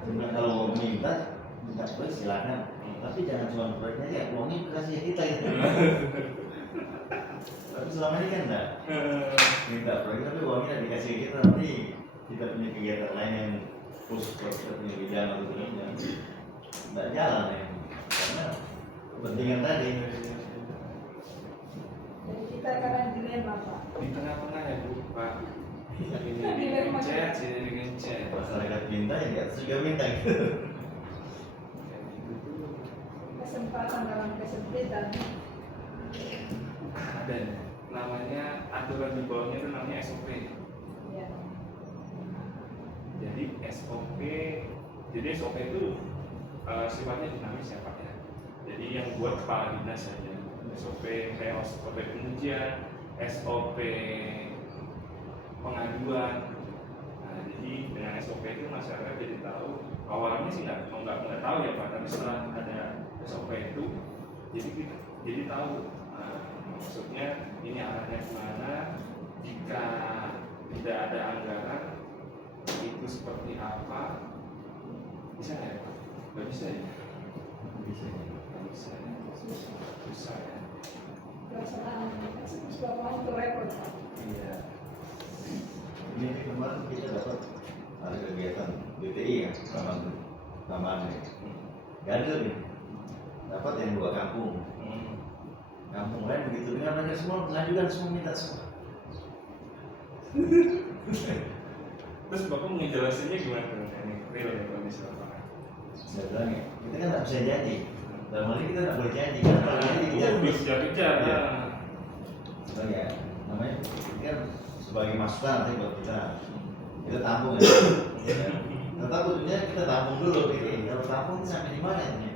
Sebenarnya kalau mau minta proyek silakan. Tapi jangan cuma proyeknya aja, uangnya kasih kita gitu. Tapi selama ini kan enggak minta proyek, tapi uangnya dikasih kita, nanti kita punya kegiatan lain yang khusus kita punya bidang atau punya enggak jalan ya. Karena kepentingan tadi. Jadi kita kadang dilema pak. Di tengah-tengah ya bu pak. Ini digencet, sini digencet. Masyarakat minta ya di atas juga minta gitu. Kesempatan dalam kesempitan. Ada namanya aturan di bawahnya itu namanya SOP. Ya. Jadi SOP itu sifatnya dinamis ya pak ya. Jadi yang buat kepala dinas saja. SOP kayak SOP pengujian, SOP pengaduan. Nah, jadi dengan SOP itu masyarakat jadi tahu. Awalnya sih nggak tahu ya pak, tapi setelah ada SOP itu, jadi tahu. Maksudnya ini arahnya kemana. Jika tidak ada anggaran itu seperti apa? Bisa nggak ya pak? Nggak bisa ya? Bisa. Nggak bisa ya? Susah ya? Pelaksanaan eksekusi lapangan itu repot pak. Iya. Ini kemarin kita dapat ada kegiatan BTI ya, tambahan ya. Gagal nih, dapat yang 2 kampung. Kampung lain begitu dengan mereka semua mengajukan semua minta semua. Terus bapak mau ngejelasinnya gimana tuh? Ini real ya kondisi lapangan. Saya bilang ya, kita kan nggak bisa janji. dalam hal ini kita tidak boleh janji karena ini dikejar terus. Dikejar-kejar ya. Sebagai namanya ini kan sebagai masukan nanti buat kita tampung ya. Tetap tentunya kita tampung dulu ini. Kalau tampung sampai di mana ini?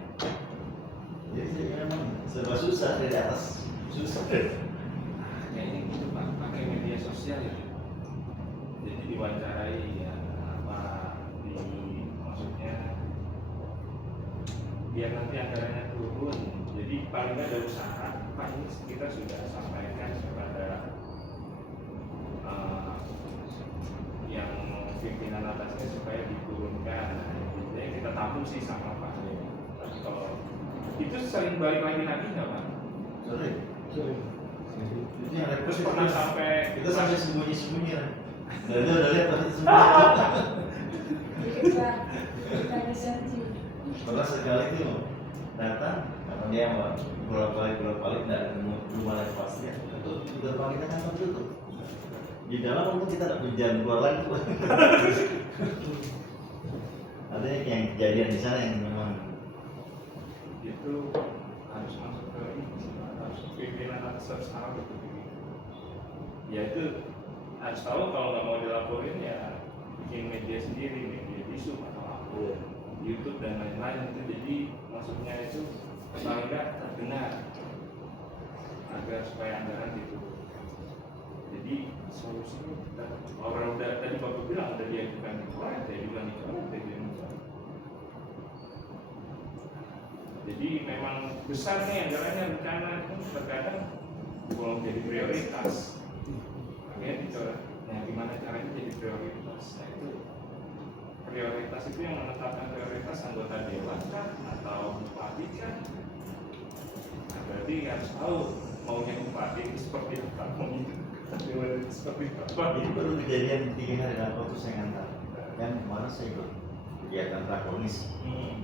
Jadi memang serba susah dari atas susah. Kayaknya gitu Pak, pakai media sosial ya. Jadi diwawancarai ya apa maksudnya biar nanti anggarannya turun. Jadi paling nggak ada usaha. Pak ini kita sudah sampaikan kepada yang pimpinan atasnya supaya diturunkan. Jadi kita tampung sih sama Pak. Tapi kalau itu sering balik lagi nggak Pak? Sorry. Itu yang repot Terus pernah sampai kita sampai sembunyi-sembunyi lah. Udah lihat pasti sembunyi. Kita disensi. Pernah sekali itu datang, karena dia mau bolak-balik nggak ketemu rumah lagi pasti ya. Itu di depan kita kan tutup. Di dalam mungkin kita tidak berjalan keluar lagi tuh. Ada yang kejadian di sana yang memang itu harus masuk ke ini, harus pimpinan atas sekarang ya itu harus tahu kalau nggak mau dilaporin ya bikin media sendiri, media isu atau apa, YouTube dan lain-lain itu. Jadi maksudnya itu paling nggak terdengar agar supaya anggaran diturun. Jadi solusinya kita orang udah tadi Bapak bilang udah diajukan di proyek, diajukan di proyek. Jadi memang besar nih anggarannya, rencana itu terkadang belum jadi prioritas. Makanya dicoba, nah gimana caranya jadi prioritas? Nah itu prioritas itu yang menetapkan prioritas anggota dewan kah atau bupati kah? Nah, berarti harus tahu maunya bupati itu seperti apa, maunya dewan itu seperti apa. ini baru kejadian 3 hari lalu tuh saya ngantar. Kan kemarin saya ikut kegiatan rakonis yang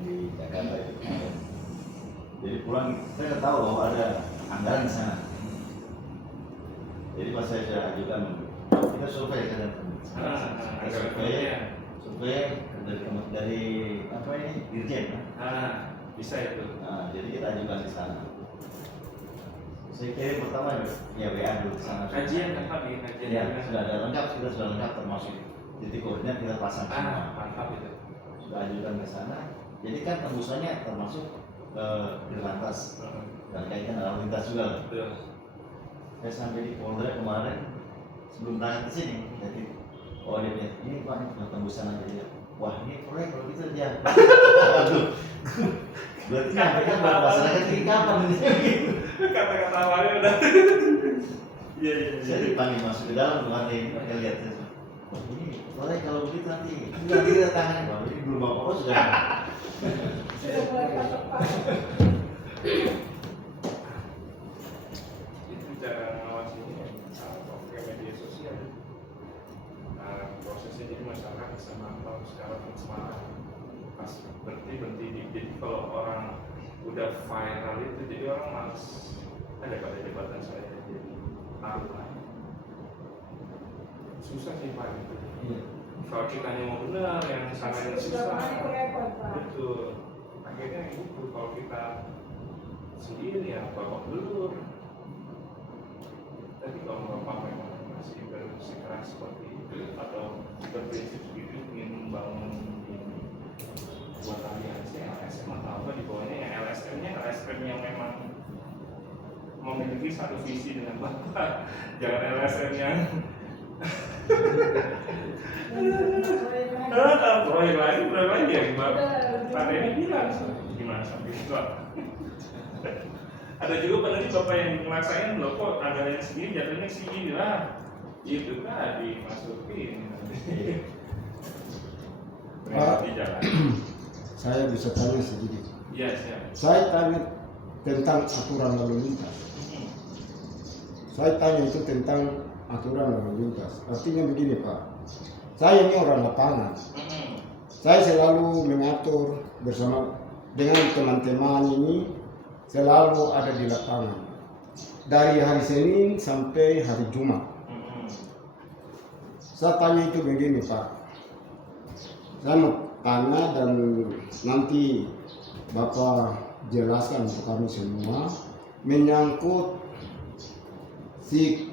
di Jakarta itu. Jadi pulang saya tahu bahwa ada anggaran di sana. Jadi pas saya sudah ajukan, kita survei kan, survei dari apa ini dirjen kan? Bisa itu. Nah, jadi kita ajukan di sana. Saya kirim pertama ya WA dulu ke sana. Kajian lengkap ya, kajian. Ya, sudah ada lengkap, kita sudah lengkap termasuk titik koordinat kita pasang semua. Mantap itu. Sudah ajukan ke sana. Jadi kan tembusannya termasuk di lantas dan kaitan lalu lintas juga. Betul. Saya sampai di Polda kemarin sebelum berangkat ke sini, jadi oh dia bilang ini Pak ini tembusan aja dia. Wah ini proyek kalau gitu dia. Aduh. Berarti nyampe kan masyarakat ini kapan ini? Kata-kata awalnya udah. Iya. Saya dipanggil masuk ke dalam tuh ini mereka lihat saya. Wah ini proyek kalau begitu nanti kita tangan Pak. Ini belum apa-apa sudah. Sudah mulai patok-patok. Itu cara ngawasinya pakai media sosial. Prosesnya jadi masyarakat bisa mantau secara transparan. Pas berhenti jadi kalau orang udah viral itu jadi orang males ada pada jabatan saya jadi taruh lagi. Susah sih Pak itu. Kalau kita mau benar yang sana yang Sudah susah. paling repot Pak. Betul. Akhirnya itu kalau kita sendiri ya bapak belur. Tapi kalau bapak memang masih bersikeras seperti itu atau berprinsip segitu ingin membangun buat aliansi LSM atau apa di bawahnya yang LSM-nya LSM yang memang memiliki satu visi dengan bapak. Jangan LSM yang proyek lagi ya gimana? Pak Teddy bilang gimana sampai itu? Ada juga peneliti bapak yang ngelaksain loh kok anggarannya segini jatuhnya segini lah. Itu kan dimasukin. Berarti jalan. Saya bisa tanya sedikit. Iya siap. Saya tanya tentang aturan lalu lintas. Saya tanya itu tentang aturan lalu lintas. Artinya begini Pak, saya ini orang lapangan. Saya selalu mengatur bersama dengan teman-teman ini, selalu ada di lapangan. Dari hari Senin sampai hari Jumat. Saya tanya itu begini Pak, saya mau tanya dan nanti Bapak jelaskan untuk kami semua menyangkut si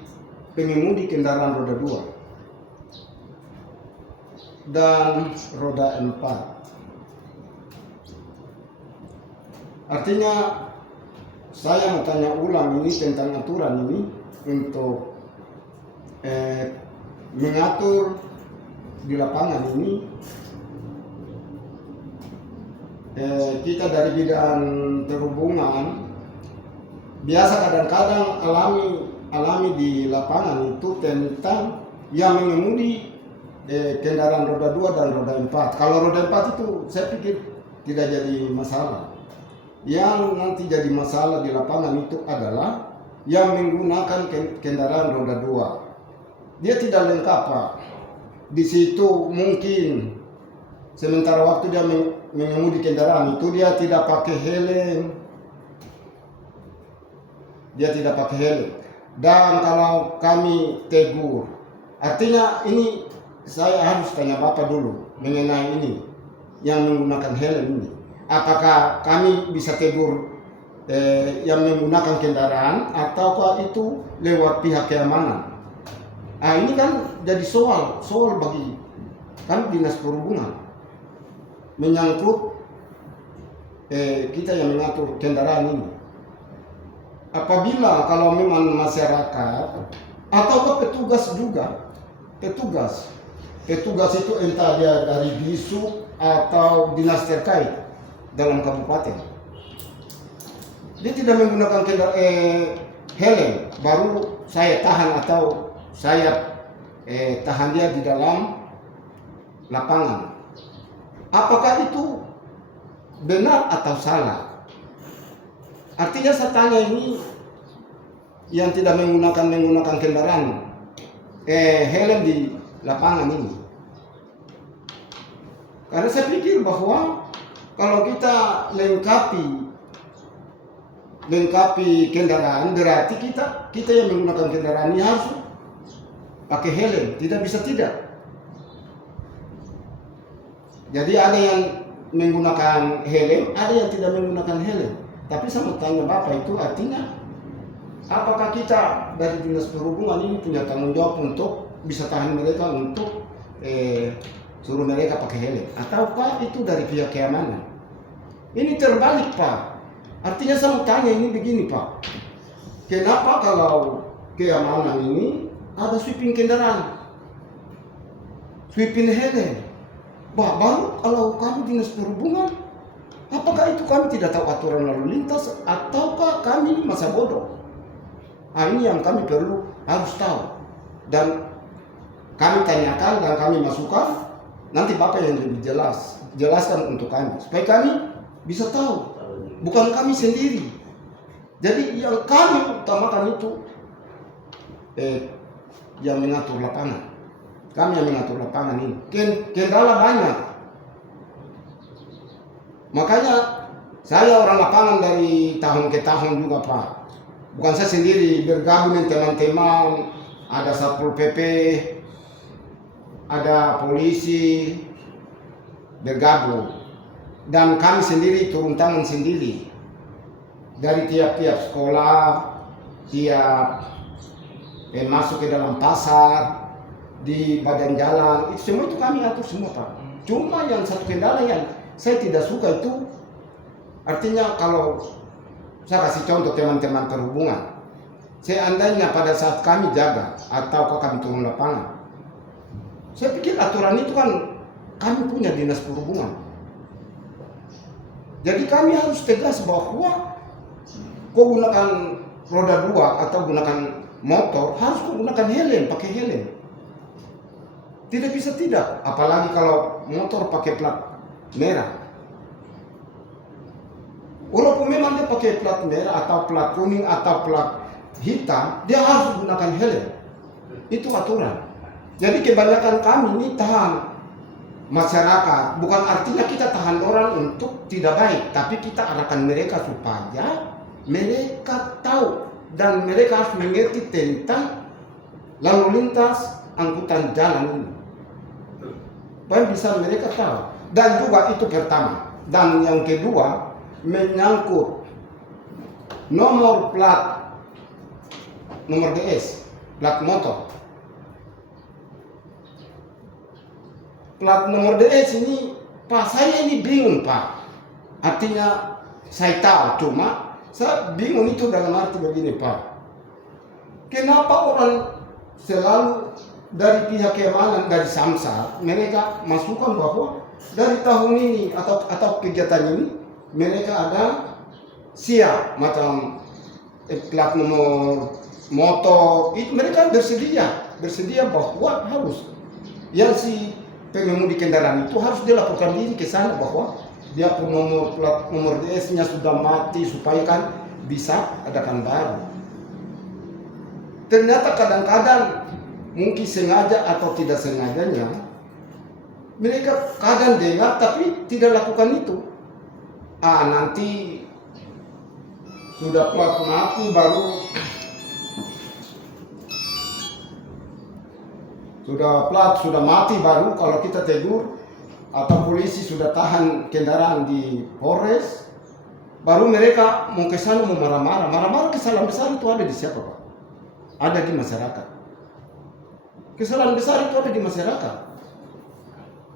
pengemudi kendaraan roda 2 dan roda 4. Artinya saya mau tanya ulang ini tentang aturan ini untuk mengatur di lapangan ini. Kita dari bidang perhubungan biasa kadang-kadang alami di lapangan itu tentang yang mengemudi kendaraan roda 2 dan roda 4. Kalau roda 4 itu saya pikir tidak jadi masalah. Yang nanti jadi masalah di lapangan itu adalah yang menggunakan kendaraan roda 2. Dia tidak lengkap, Pak. Di situ mungkin sementara waktu dia mengemudi kendaraan itu dia tidak pakai helm. Dan kalau kami tegur, artinya ini saya harus tanya Bapak dulu mengenai ini yang menggunakan helm ini. Apakah kami bisa tegur yang menggunakan kendaraan ataukah itu lewat pihak keamanan? Ini kan jadi soal bagi kan dinas perhubungan menyangkut kita yang mengatur kendaraan ini. Apabila kalau memang masyarakat atau petugas juga, petugas itu entah dia dari Bisub atau dinas terkait dalam kabupaten, dia tidak menggunakan helm, baru saya tahan atau saya tahan dia di dalam lapangan. Apakah itu benar atau salah? Artinya saya tanya ini yang tidak menggunakan kendaraan helm di lapangan ini. Karena saya pikir bahwa kalau kita lengkapi kendaraan berarti kita yang menggunakan kendaraan ini harus pakai helm, tidak bisa tidak. Jadi ada yang menggunakan helm, ada yang tidak menggunakan helm. Tapi saya mau tanya Bapak, itu artinya apakah kita dari dinas perhubungan ini punya tanggung jawab untuk bisa tahan mereka untuk suruh mereka pakai helm, ataukah itu dari pihak keamanan? Ini terbalik, Pak. Artinya saya mau tanya ini begini, Pak. Kenapa kalau keamanan ini ada sweeping kendaraan, sweeping helm? Baru kalau kami dinas perhubungan, apakah itu kami tidak tahu aturan lalu lintas ataukah kami ini masa bodoh? Ini yang kami perlu harus tahu dan kami tanyakan dan kami masukkan. Nanti Bapak yang lebih jelaskan untuk kami supaya kami bisa tahu, bukan kami sendiri. Jadi yang kami utamakan itu yang mengatur lapangan. Kami yang mengatur lapangan ini. Kendala banyak. Makanya saya orang lapangan dari tahun ke tahun juga, Pak. Bukan saya sendiri, bergabung dengan teman-teman, ada Satpol PP, ada polisi, bergabung. Dan kami sendiri turun tangan sendiri. Dari tiap-tiap sekolah, tiap masuk ke dalam pasar, di badan jalan, itu semua itu kami atur semua, Pak. Cuma yang satu kendala yang saya tidak suka itu, artinya kalau saya kasih contoh teman-teman perhubungan, seandainya pada saat kami jaga atau kami turun lapangan, saya pikir aturan itu kan kami punya dinas perhubungan. Jadi kami harus tegas bahwa kau gunakan roda 2 atau gunakan motor harus kau gunakan helm, pakai helm. Tidak bisa tidak, apalagi kalau motor pakai plat merah. Walaupun memang dia pakai plat merah atau plat kuning atau plat hitam, dia harus gunakan helm. Itu aturan. Jadi kebanyakan kami ini tahan masyarakat, bukan artinya kita tahan orang untuk tidak baik, tapi kita arahkan mereka supaya mereka tahu dan mereka harus mengerti tentang lalu lintas angkutan jalan ini. Supaya bisa mereka tahu. Dan juga itu pertama. Dan yang kedua, menyangkut nomor plat, nomor DS, plat motor. Plat nomor DS ini, Pak, saya ini bingung, Pak. Artinya saya tahu, cuma saya bingung itu dalam arti begini, Pak. Kenapa orang selalu dari pihak keamanan, dari Samsat, mereka masukkan bahwa dari tahun ini atau kegiatan ini mereka ada siap macam plat nomor motor, itu mereka bersedia bahwa harus yang si pengemudi kendaraan itu harus dia laporkan diri ke sana bahwa dia pun plat nomor DS-nya sudah mati supaya kan bisa adakan baru. Ternyata kadang-kadang mungkin sengaja atau tidak sengajanya mereka kadang dengar tapi tidak lakukan itu. Nanti sudah plat mati baru sudah mati baru kalau kita tegur atau polisi sudah tahan kendaraan di Polres baru mereka mau ke sana mau marah-marah kesalahan besar itu ada di siapa, Pak? Ada di masyarakat. Kesalahan besar itu ada di masyarakat.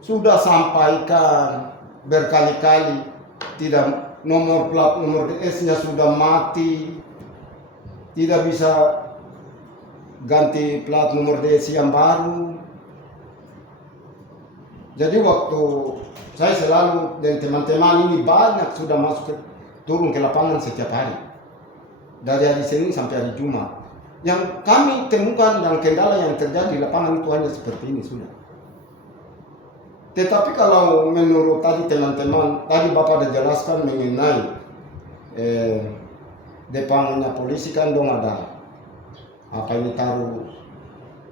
Sudah sampaikan berkali-kali tidak nomor plat nomor DS-nya sudah mati, tidak bisa ganti plat nomor DS yang baru. Jadi waktu saya selalu dan teman-teman ini banyak sudah turun ke lapangan setiap hari dari hari Senin sampai hari Jumat. Yang kami temukan dan kendala yang terjadi di lapangan itu hanya seperti ini sudah. Tetapi kalau menurut tadi teman-teman, tadi Bapak sudah jelaskan mengenai depannya polisi kan dong ada apa ini taruh,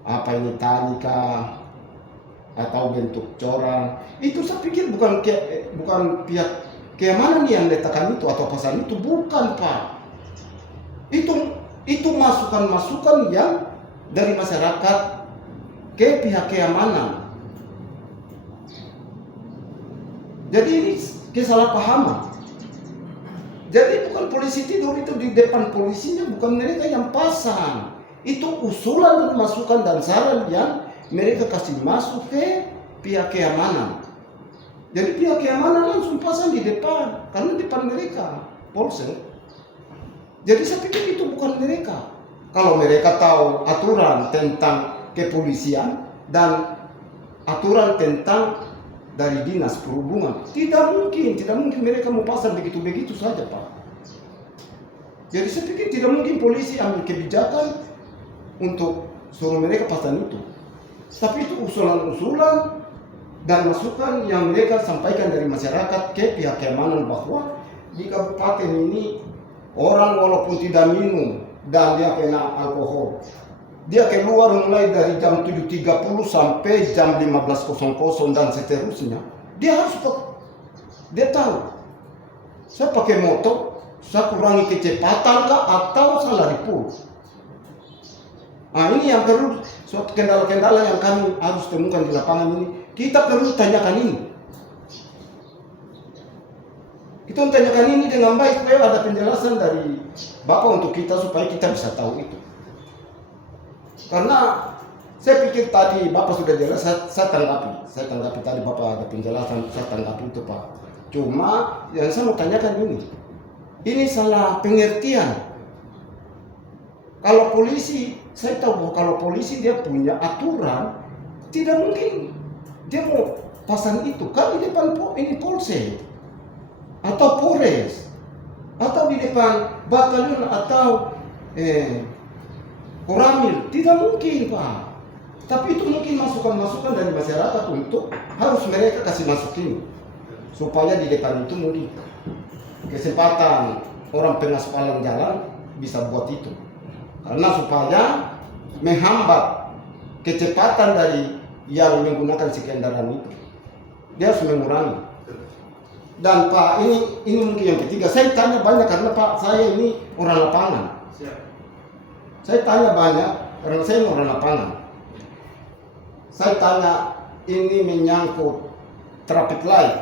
apa ini tali kah, atau bentuk coran. Itu saya pikir bukan pihak keamanan yang letakkan itu atau pasal itu, bukan, Pak. Itu masukan-masukan yang dari masyarakat ke pihak keamanan. Jadi ini kesalahpahaman. Jadi bukan polisi tidur itu di depan polisinya, bukan mereka yang pasang. Itu usulan dan masukan dan saran yang mereka kasih masuk ke pihak keamanan. Jadi pihak keamanan langsung pasang di depan, karena depan mereka polsek. Jadi saya pikir itu bukan mereka. Kalau mereka tahu aturan tentang kepolisian dan aturan tentang dari dinas perhubungan, tidak mungkin mereka mau pasang begitu-begitu saja, Pak. Jadi saya pikir tidak mungkin polisi ambil kebijakan untuk suruh mereka pasang itu. Tapi itu usulan-usulan dan masukan yang mereka sampaikan dari masyarakat ke pihak keamanan bahwa di kabupaten ini orang walaupun tidak minum dan dia kena alkohol, dia keluar mulai dari jam 7.30 sampai jam 15.00 dan seterusnya. Dia tahu. Saya pakai motor, saya kurangi kecepatan kah atau saya lari full. Ini yang perlu suatu kendala-kendala yang kami harus temukan di lapangan ini. Kita perlu tanyakan ini. Kita tanyakan ini dengan baik supaya ada penjelasan dari Bapak untuk kita supaya kita bisa tahu itu. Karena saya pikir tadi Bapak sudah jelas, saya tanggapi tadi Bapak ada penjelasan, saya tanggapi itu, Pak. Cuma yang saya mau tanyakan ini salah pengertian. Kalau polisi, saya tahu bahwa kalau polisi dia punya aturan, tidak mungkin dia mau pasang itu kan di depan ini polsek atau Polres atau di depan batalion atau Koramil, tidak mungkin, Pak. Tapi itu mungkin masukan-masukan dari masyarakat untuk harus mereka kasih masukin supaya di depan itu mungkin kesempatan orang pengaspalan jalan bisa buat itu, karena supaya menghambat kecepatan dari yang menggunakan si kendaraan itu, dia harus mengurangi. Dan Pak, ini mungkin yang ketiga, saya tanya banyak karena Pak saya ini orang lapangan. Saya tanya banyak karena saya orang lapangan. Saya tanya ini menyangkut traffic light.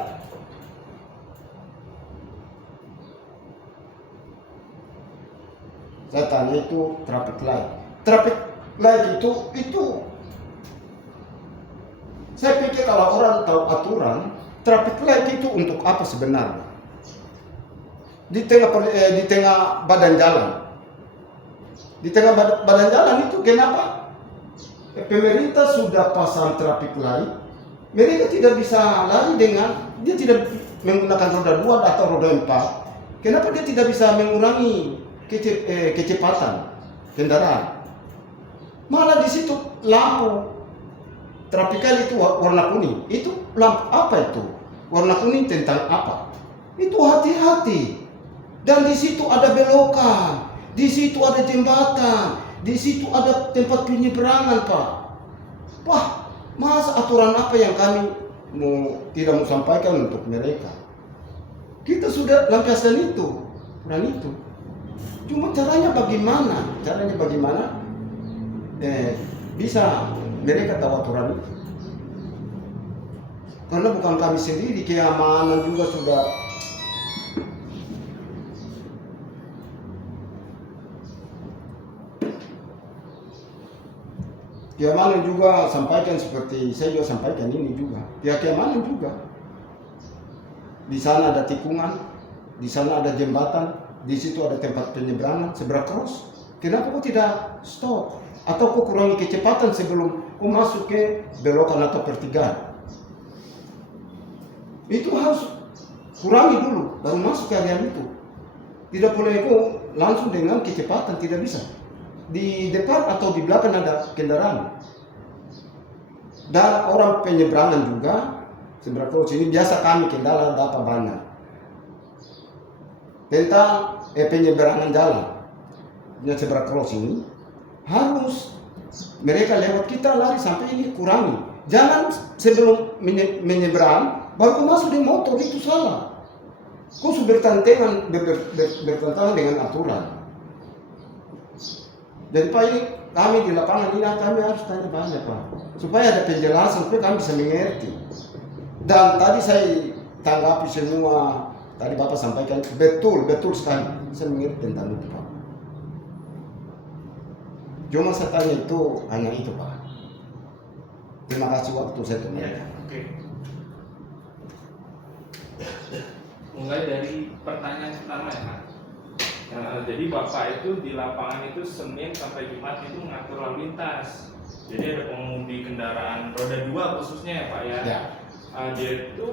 Saya tanya itu traffic light. Traffic light itu saya pikir kalau orang tahu aturan, traffic light itu untuk apa sebenarnya? Di tengah badan jalan. Di tengah badan jalan itu kenapa? Pemerintah sudah pasang traffic light. Mereka tidak bisa lari dia tidak menggunakan roda 2 atau roda 4. Kenapa dia tidak bisa mengurangi kecepatan kendaraan? Malah di situ lampu traffic light itu warna kuning. Itu lampu apa itu? Warna kuning tentang apa? Itu hati-hati. Dan di situ ada belokan, di situ ada jembatan, di situ ada tempat penyeberangan, Pak. Wah, masa aturan apa yang kami tidak mau sampaikan untuk mereka? Kita sudah lampiaskan itu, dan itu. Cuma caranya bagaimana? Bisa mereka tahu aturan itu. Karena bukan kami sendiri, keamanan juga sudah. Keamanan juga sampaikan seperti saya juga sampaikan ini juga. Pihak keamanan juga. Di sana ada tikungan, di sana ada jembatan, di situ ada tempat penyeberangan, zebra cross. Kenapa kok tidak stop? Atau kok kurangi kecepatan sebelum kok masuk ke belokan atau pertigaan? Itu harus kurangi dulu, baru masuk ke area itu. Tidak boleh kok langsung dengan kecepatan, tidak bisa. Di depan atau di belakang ada kendaraan. Dan orang penyeberangan juga, zebra cross ini biasa kami kendala dapat banyak. Tentang penyeberangan jalan. Zebra cross ini harus mereka lewat, kita lari sampai ini kurangi. Jangan sebelum menyeberang baru masuk di motor, itu salah. Kok bertentangan dengan aturan. Jadi Pak, ini kami di lapangan ini kami harus tanya banyak, Pak, supaya ada penjelasan supaya kami bisa mengerti. Dan tadi saya tanggapi semua, tadi Bapak sampaikan betul sekali, saya mengerti tentang itu, Pak. Cuma saya tanya itu hanya itu, Pak. Terima kasih waktu saya untuk mereka. Oke. Mulai dari pertanyaan pertama ya, Pak. Jadi Bapak itu di lapangan itu Senin sampai Jumat itu mengatur lalu lintas. Jadi ada pengemudi kendaraan roda 2 khususnya ya, Pak ya. Ya. Dia itu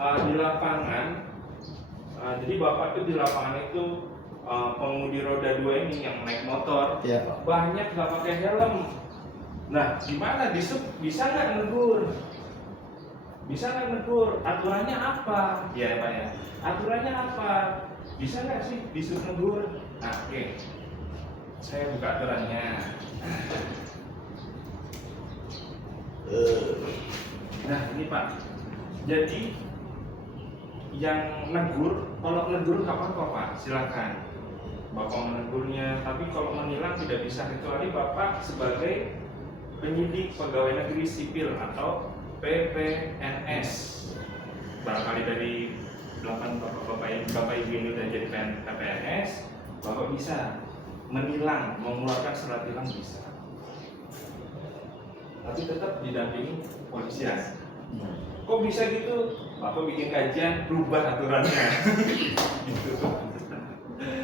di lapangan. Jadi Bapak itu di lapangan itu pengemudi roda 2 ini yang naik motor, Iya, Pak. banyak nggak pakai helm. Nah, gimana bisa nggak negur? Bisa nggak negur? Aturannya apa? Ya Pak ya. Aturannya apa? Bisa nggak sih disuruh negur? Nah, oke. Saya buka aturannya. Nah, ini Pak. Jadi yang negur, kalau negur nggak apa-apa Pak, silakan. Bapak menegurnya, tapi kalau menilang tidak bisa, kecuali Bapak sebagai penyidik pegawai negeri sipil atau PPNS. Barangkali dari 8 bapak ibu ini udah jadi PPNS, Bapak bisa menilang, mengeluarkan surat tilang bisa. Tapi tetap didampingi polisian. Kok bisa gitu? Bapak bikin kajian, rubah aturannya. Gitu.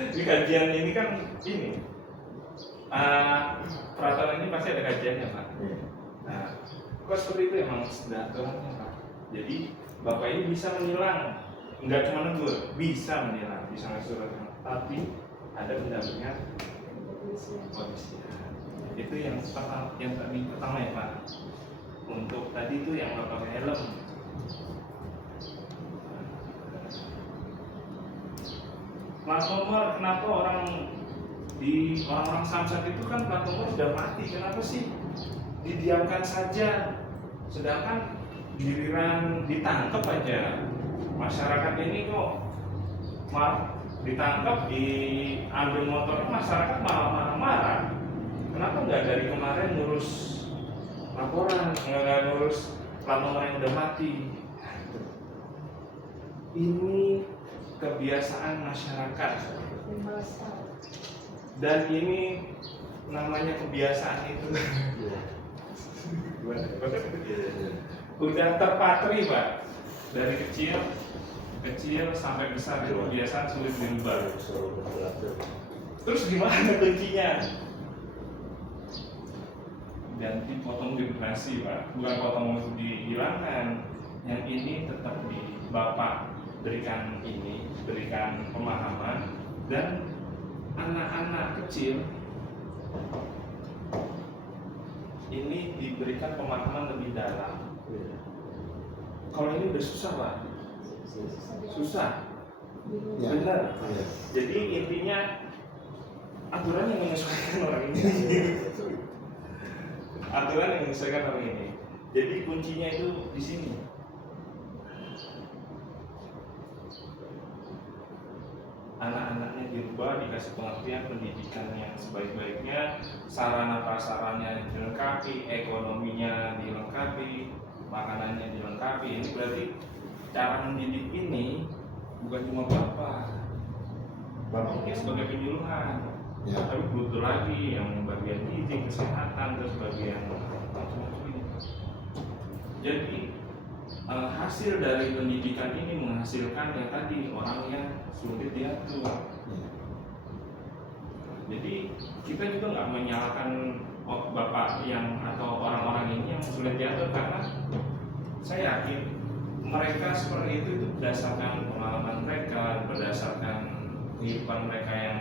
Di kajian ini kan ini peraturan ini pasti ada kajiannya, Pak. Nah, kok seperti itu emang sudah aturannya, Pak. Jadi Bapak ini bisa menilang, nggak cuma negur, bisa menilang, bisa ngasih surat, tapi ada pendampingan polisi. Itu yang pertama ya, Pak. Untuk tadi itu yang nggak pakai helm. Plat nomor, kenapa orang Samsat itu kan plat nomor sudah mati, kenapa sih didiamkan saja? Sedangkan giliran ditangkap aja, masyarakat ini kok ditangkap, diambil motornya, masyarakat malah marah-marah. Kenapa nggak dari kemarin ngurus laporan, nggak ngurus plat nomor yang udah mati? Ini kebiasaan masyarakat. Dan ini namanya kebiasaan itu. Udah terpatri Pak, dari kecil sampai besar itu kebiasaan sulit dirubah. Terus gimana kuncinya? Ganti potong generasi Pak, bukan potong untuk dihilangkan. Yang ini tetap di Bapak berikan pemahaman, dan anak-anak kecil ini diberikan pemahaman lebih dalam. Kalau ini udah susah Pak, susah, Ya. benar. Jadi intinya aturan yang menyesuaikan orang ini. Aturan yang menyesuaikan orang ini. Jadi kuncinya itu di sini. Anak-anaknya dirubah, dikasih pengertian pendidikan yang sebaik-baiknya, sarana prasaranya dilengkapi, ekonominya dilengkapi, makanannya dilengkapi. Ini berarti cara mendidik ini bukan cuma bapak mungkin sebagai penyuluhan, Ya. tapi butuh lagi yang bagian gizi, kesehatan, terus bagian macam-macam ini. Jadi hasil dari pendidikan ini menghasilkan yang tadi orang yang sulit diatur. Jadi kita juga nggak menyalahkan bapak yang atau orang-orang ini yang sulit diatur, karena saya yakin mereka seperti itu berdasarkan pengalaman mereka, berdasarkan kehidupan mereka yang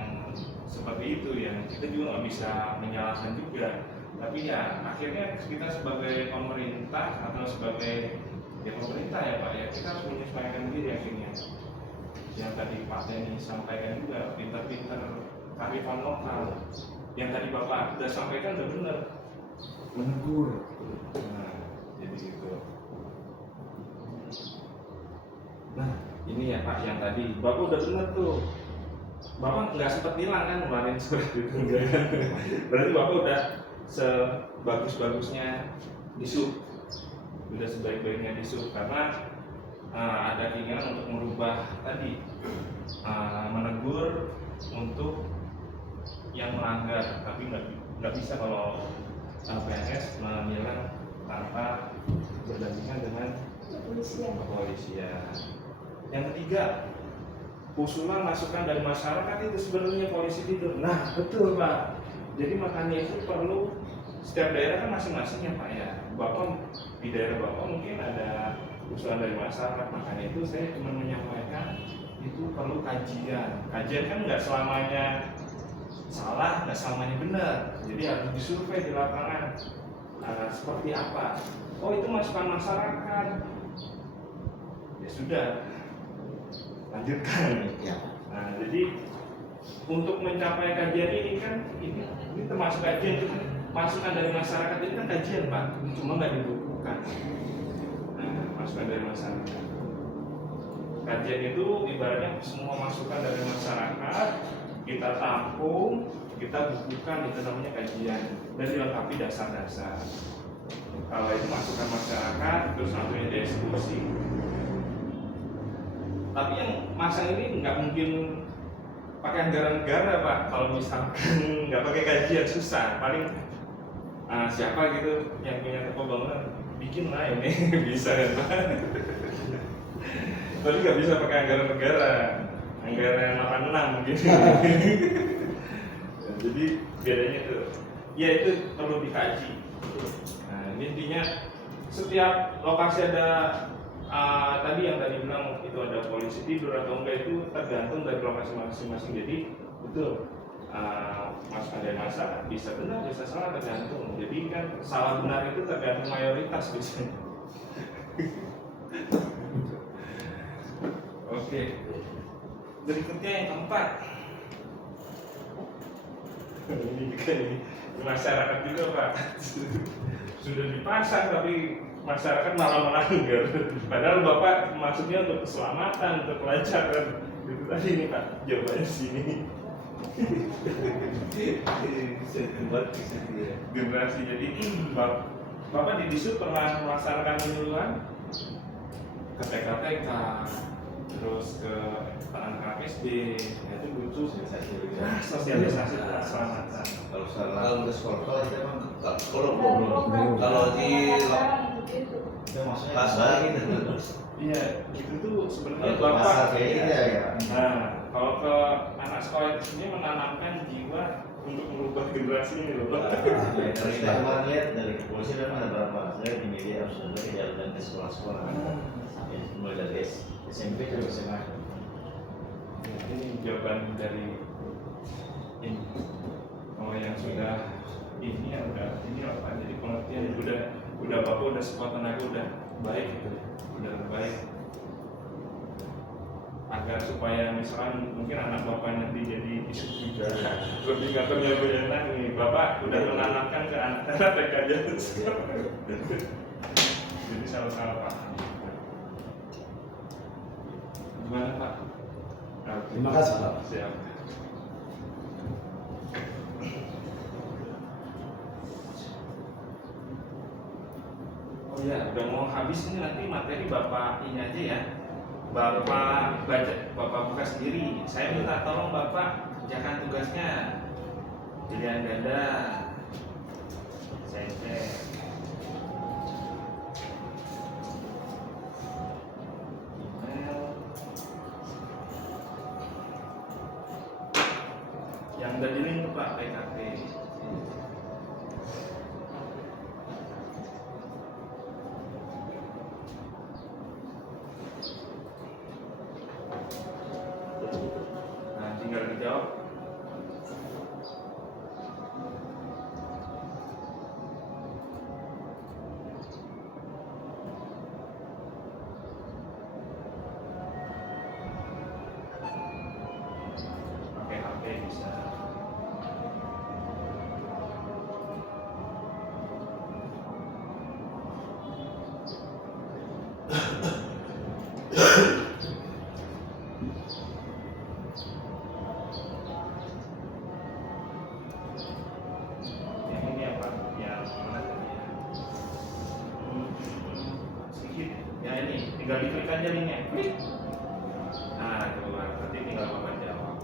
seperti itu, yang kita juga nggak bisa menyalahkan juga. Tapi ya akhirnya kita sebagai pemerintah atau sebagai pemerintah ya Pak, ya kita harus menyesuaikan diri akhirnya. Yang tadi Pak Denny sampaikan juga, pinter-pinter kearifan lokal. Yang tadi Bapak sudah sampaikan sudah benar, menegur. Nah, jadi gitu. Nah, ini ya Pak yang tadi Bapak udah benar tuh. Bapak nggak sempat hilang kan kemarin seperti itu, enggak kan? Berarti Bapak udah sebagus-bagusnya disub, udah sebaik-baiknya disub, karena ada keinginan untuk merubah tadi, menegur untuk yang melanggar, tapi nggak bisa kalau PNS menilang tanpa berdampingan dengan kepolisian. Yang ketiga, usulan masukan dari masyarakat itu sebenarnya polisi tidur. Nah betul Pak. Jadi makanya itu perlu, setiap daerah kan masing-masing ya Pak ya. Bapak di daerah Bapak mungkin ada usulan dari masyarakat, makanya itu saya cuma menyampaikan itu perlu kajian. Kajian kan nggak selamanya salah, nggak selamanya benar. Jadi harus disurvei di lapangan. Seperti apa? Oh itu masukan masyarakat. Ya sudah, lanjutkan. Ya. Nah, jadi untuk mencapai kajian ini kan ini termasuk kajian itu kan, masukan dari masyarakat ini kan kajian Pak, cuma nggak dibukukan. Nah, masukan dari masyarakat. Kajian itu ibaratnya semua masukan dari masyarakat kita tampung, kita bukukan, itu namanya kajian, dan dilengkapi dasar-dasar. Kalau itu masukan masyarakat, terus nantinya dieksekusi. Tapi yang masang ini nggak mungkin pakai anggaran negara Pak. Kalau misalkan nggak pakai kajian susah. Paling siapa gitu yang punya toko bangunan bikin lah ini bisa kan Pak. Tapi nggak bisa pakai anggaran negara, anggaran 86 mungkin. Jadi bedanya itu, ya itu perlu dikaji. Nah, intinya setiap lokasi ada tadi yang tadi bilang itu ada polisi tidur atau enggak, itu tergantung dari lokasi masing-masing. Jadi betul, masukan dari masyarakat bisa benar bisa salah, tergantung. Jadi kan salah benar itu tergantung mayoritas biasanya. Oke, berikutnya yang keempat. Ini juga ini masyarakat juga Pak. Sudah dipasang tapi masyarakat malah melanggar. Padahal Bapak maksudnya untuk keselamatan, untuk pelajaran. Itu tadi nih Pak, jawabannya sini. Generasi. Jadi Bapak di Disub pernah melaksanakan penyuluhan ke TK-TK, terus ke anak SD, ya itu butuh Sosialisasi. sosialisasi keselamatan. Kalau salah ke sekolah kita kan Kalau kalau di itu maksudnya pasar gitu. Iya, itu tuh sebenarnya Kalau ke pasar bapak. kayak gitu ya. Nah, kalau ke anak sekolah itu sendiri menanamkan jiwa untuk merubah generasi ini loh. Ya, kalau kita kemarin lihat dari kepolisian memang ada berapa, saya lihat di media harus ada kejadian ke sekolah-sekolah. Ya, mulai dari SMP sampai SMA. Ini jawaban dari ini. Oh yang sudah ini ya udah ini apa? Jadi pengertian udah bapak udah sekuat tenaga udah baik gitu ya, udah baik. Agar supaya misalkan mungkin anak bapak nanti jadi isu juga lebih nggak enak nih bapak udah menanamkan ke anak-anak TK aja. Jadi sama-sama paham. Gimana Pak? Terima kasih, Pak. Siap. Oh ya, udah mau habis ini nanti materi Bapak ini aja ya. Bapak baca, Bapak buka sendiri. Saya minta tolong Bapak kerjakan tugasnya. Pilihan ganda. Saya cek. Email. Yang udah di link tuh Pak PKP. Nah, tinggal dijawab. Pakai HP bisa. Yang ini apa? Yang mana tadi ya? Sedikit. Ya ini, tinggal diklik aja linknya. Klik. Nah, keluar. Nanti tinggal Bapak jawab.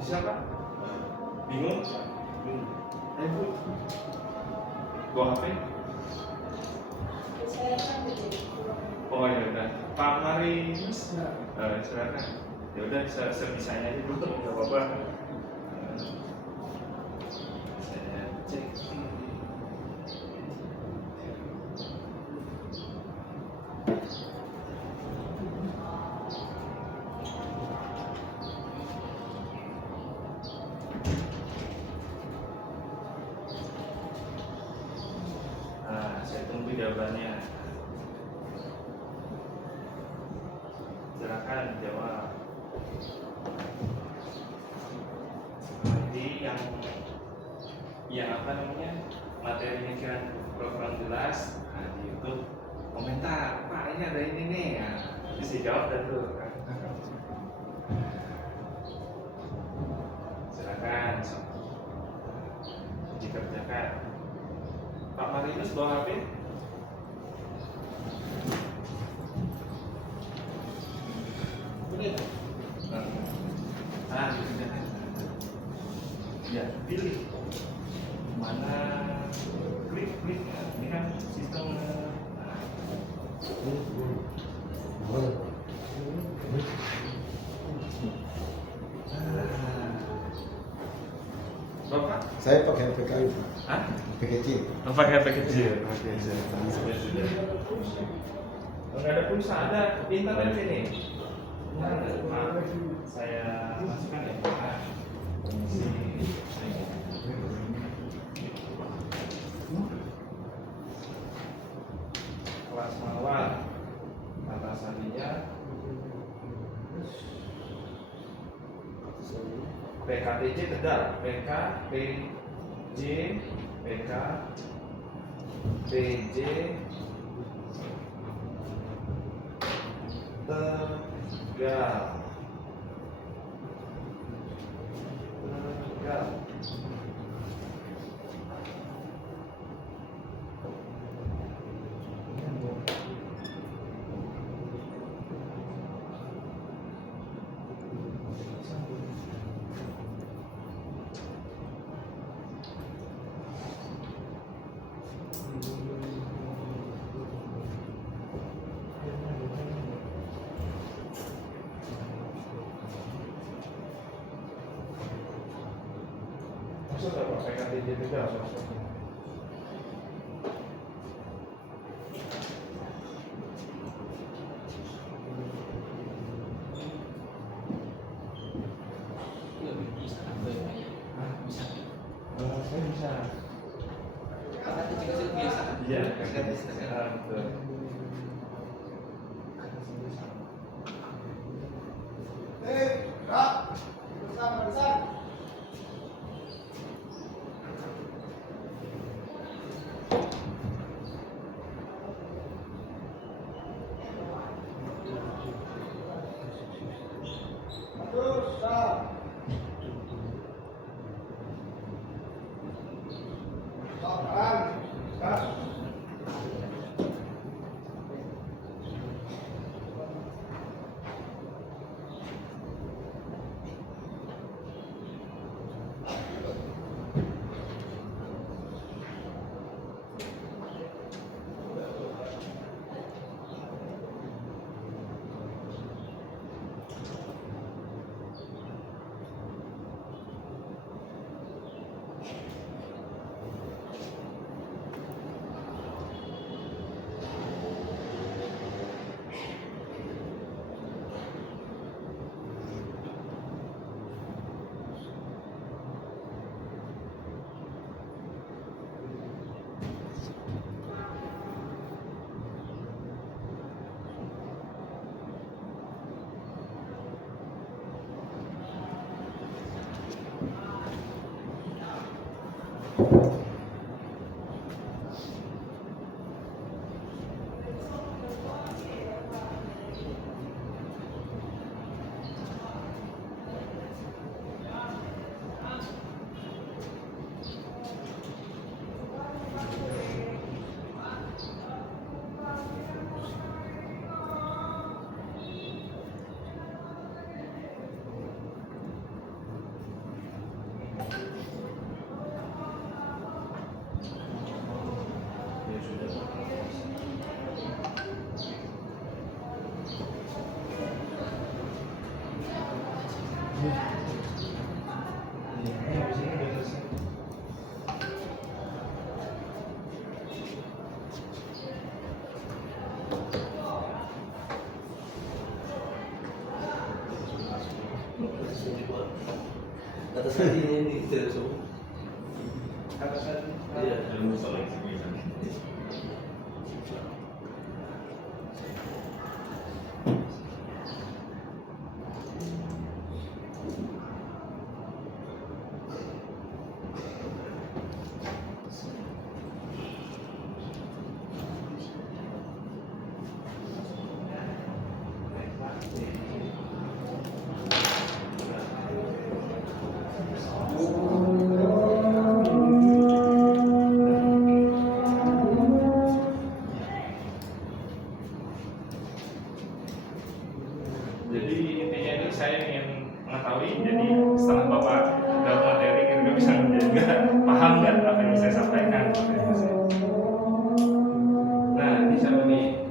Bisa Pak? Bingung? Ayo Bu. Bawa HP? Saya kan jadi Oh ya udah. Pak Marius. Silakan. Ya udah sebisanya aja dulu, nggak apa-apa. Saya cek. Nah, saya tunggu jawabannya. Silakan jawab. Nanti yang apa namanya materinya kira kurang jelas, nah, di YouTube komentar, Pak ini ada ini nih, nah, bisa jawab dan tuh. Silakan dikerjakan. Pak Marius bawa HP? Nah, dikerjakan. Ya, pilih mana klik. Nah, ini kan sistem. Nah. Bapak? Saya pakai HP kayu, Pak. Hah? HP kecil. Pakai HP kecil. Oke, sudah. Enggak ada pulsa, ada internet sini. Maaf, saya masukkan ya. Kelas mawar kata sandinya PKTJ Tegal, PKTJ, PKTJ Tegal. Maksud apa PKTJ Tegal? Saya bisa. Iya, PKTJ Tegal. Betul. Kata saya ini tidak semua. Kata saya. Iya. Jadi intinya itu saya ingin mengetahui, jadi setelah Bapak dalam materi kira-kira bisa menjaga paham nggak apa yang saya sampaikan. Nah, ini siapa nih?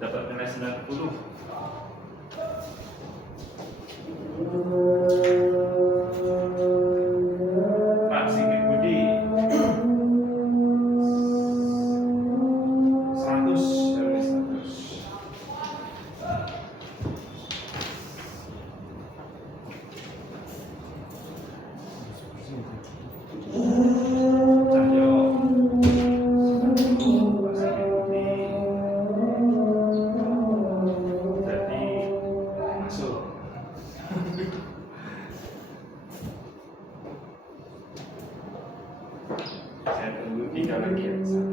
Dapat nilai 90. Pak Sigit Budi 100, dari 100. Cahyo 90, Pak Sigit Budi. Jadi masuk. di Jalan Kiai.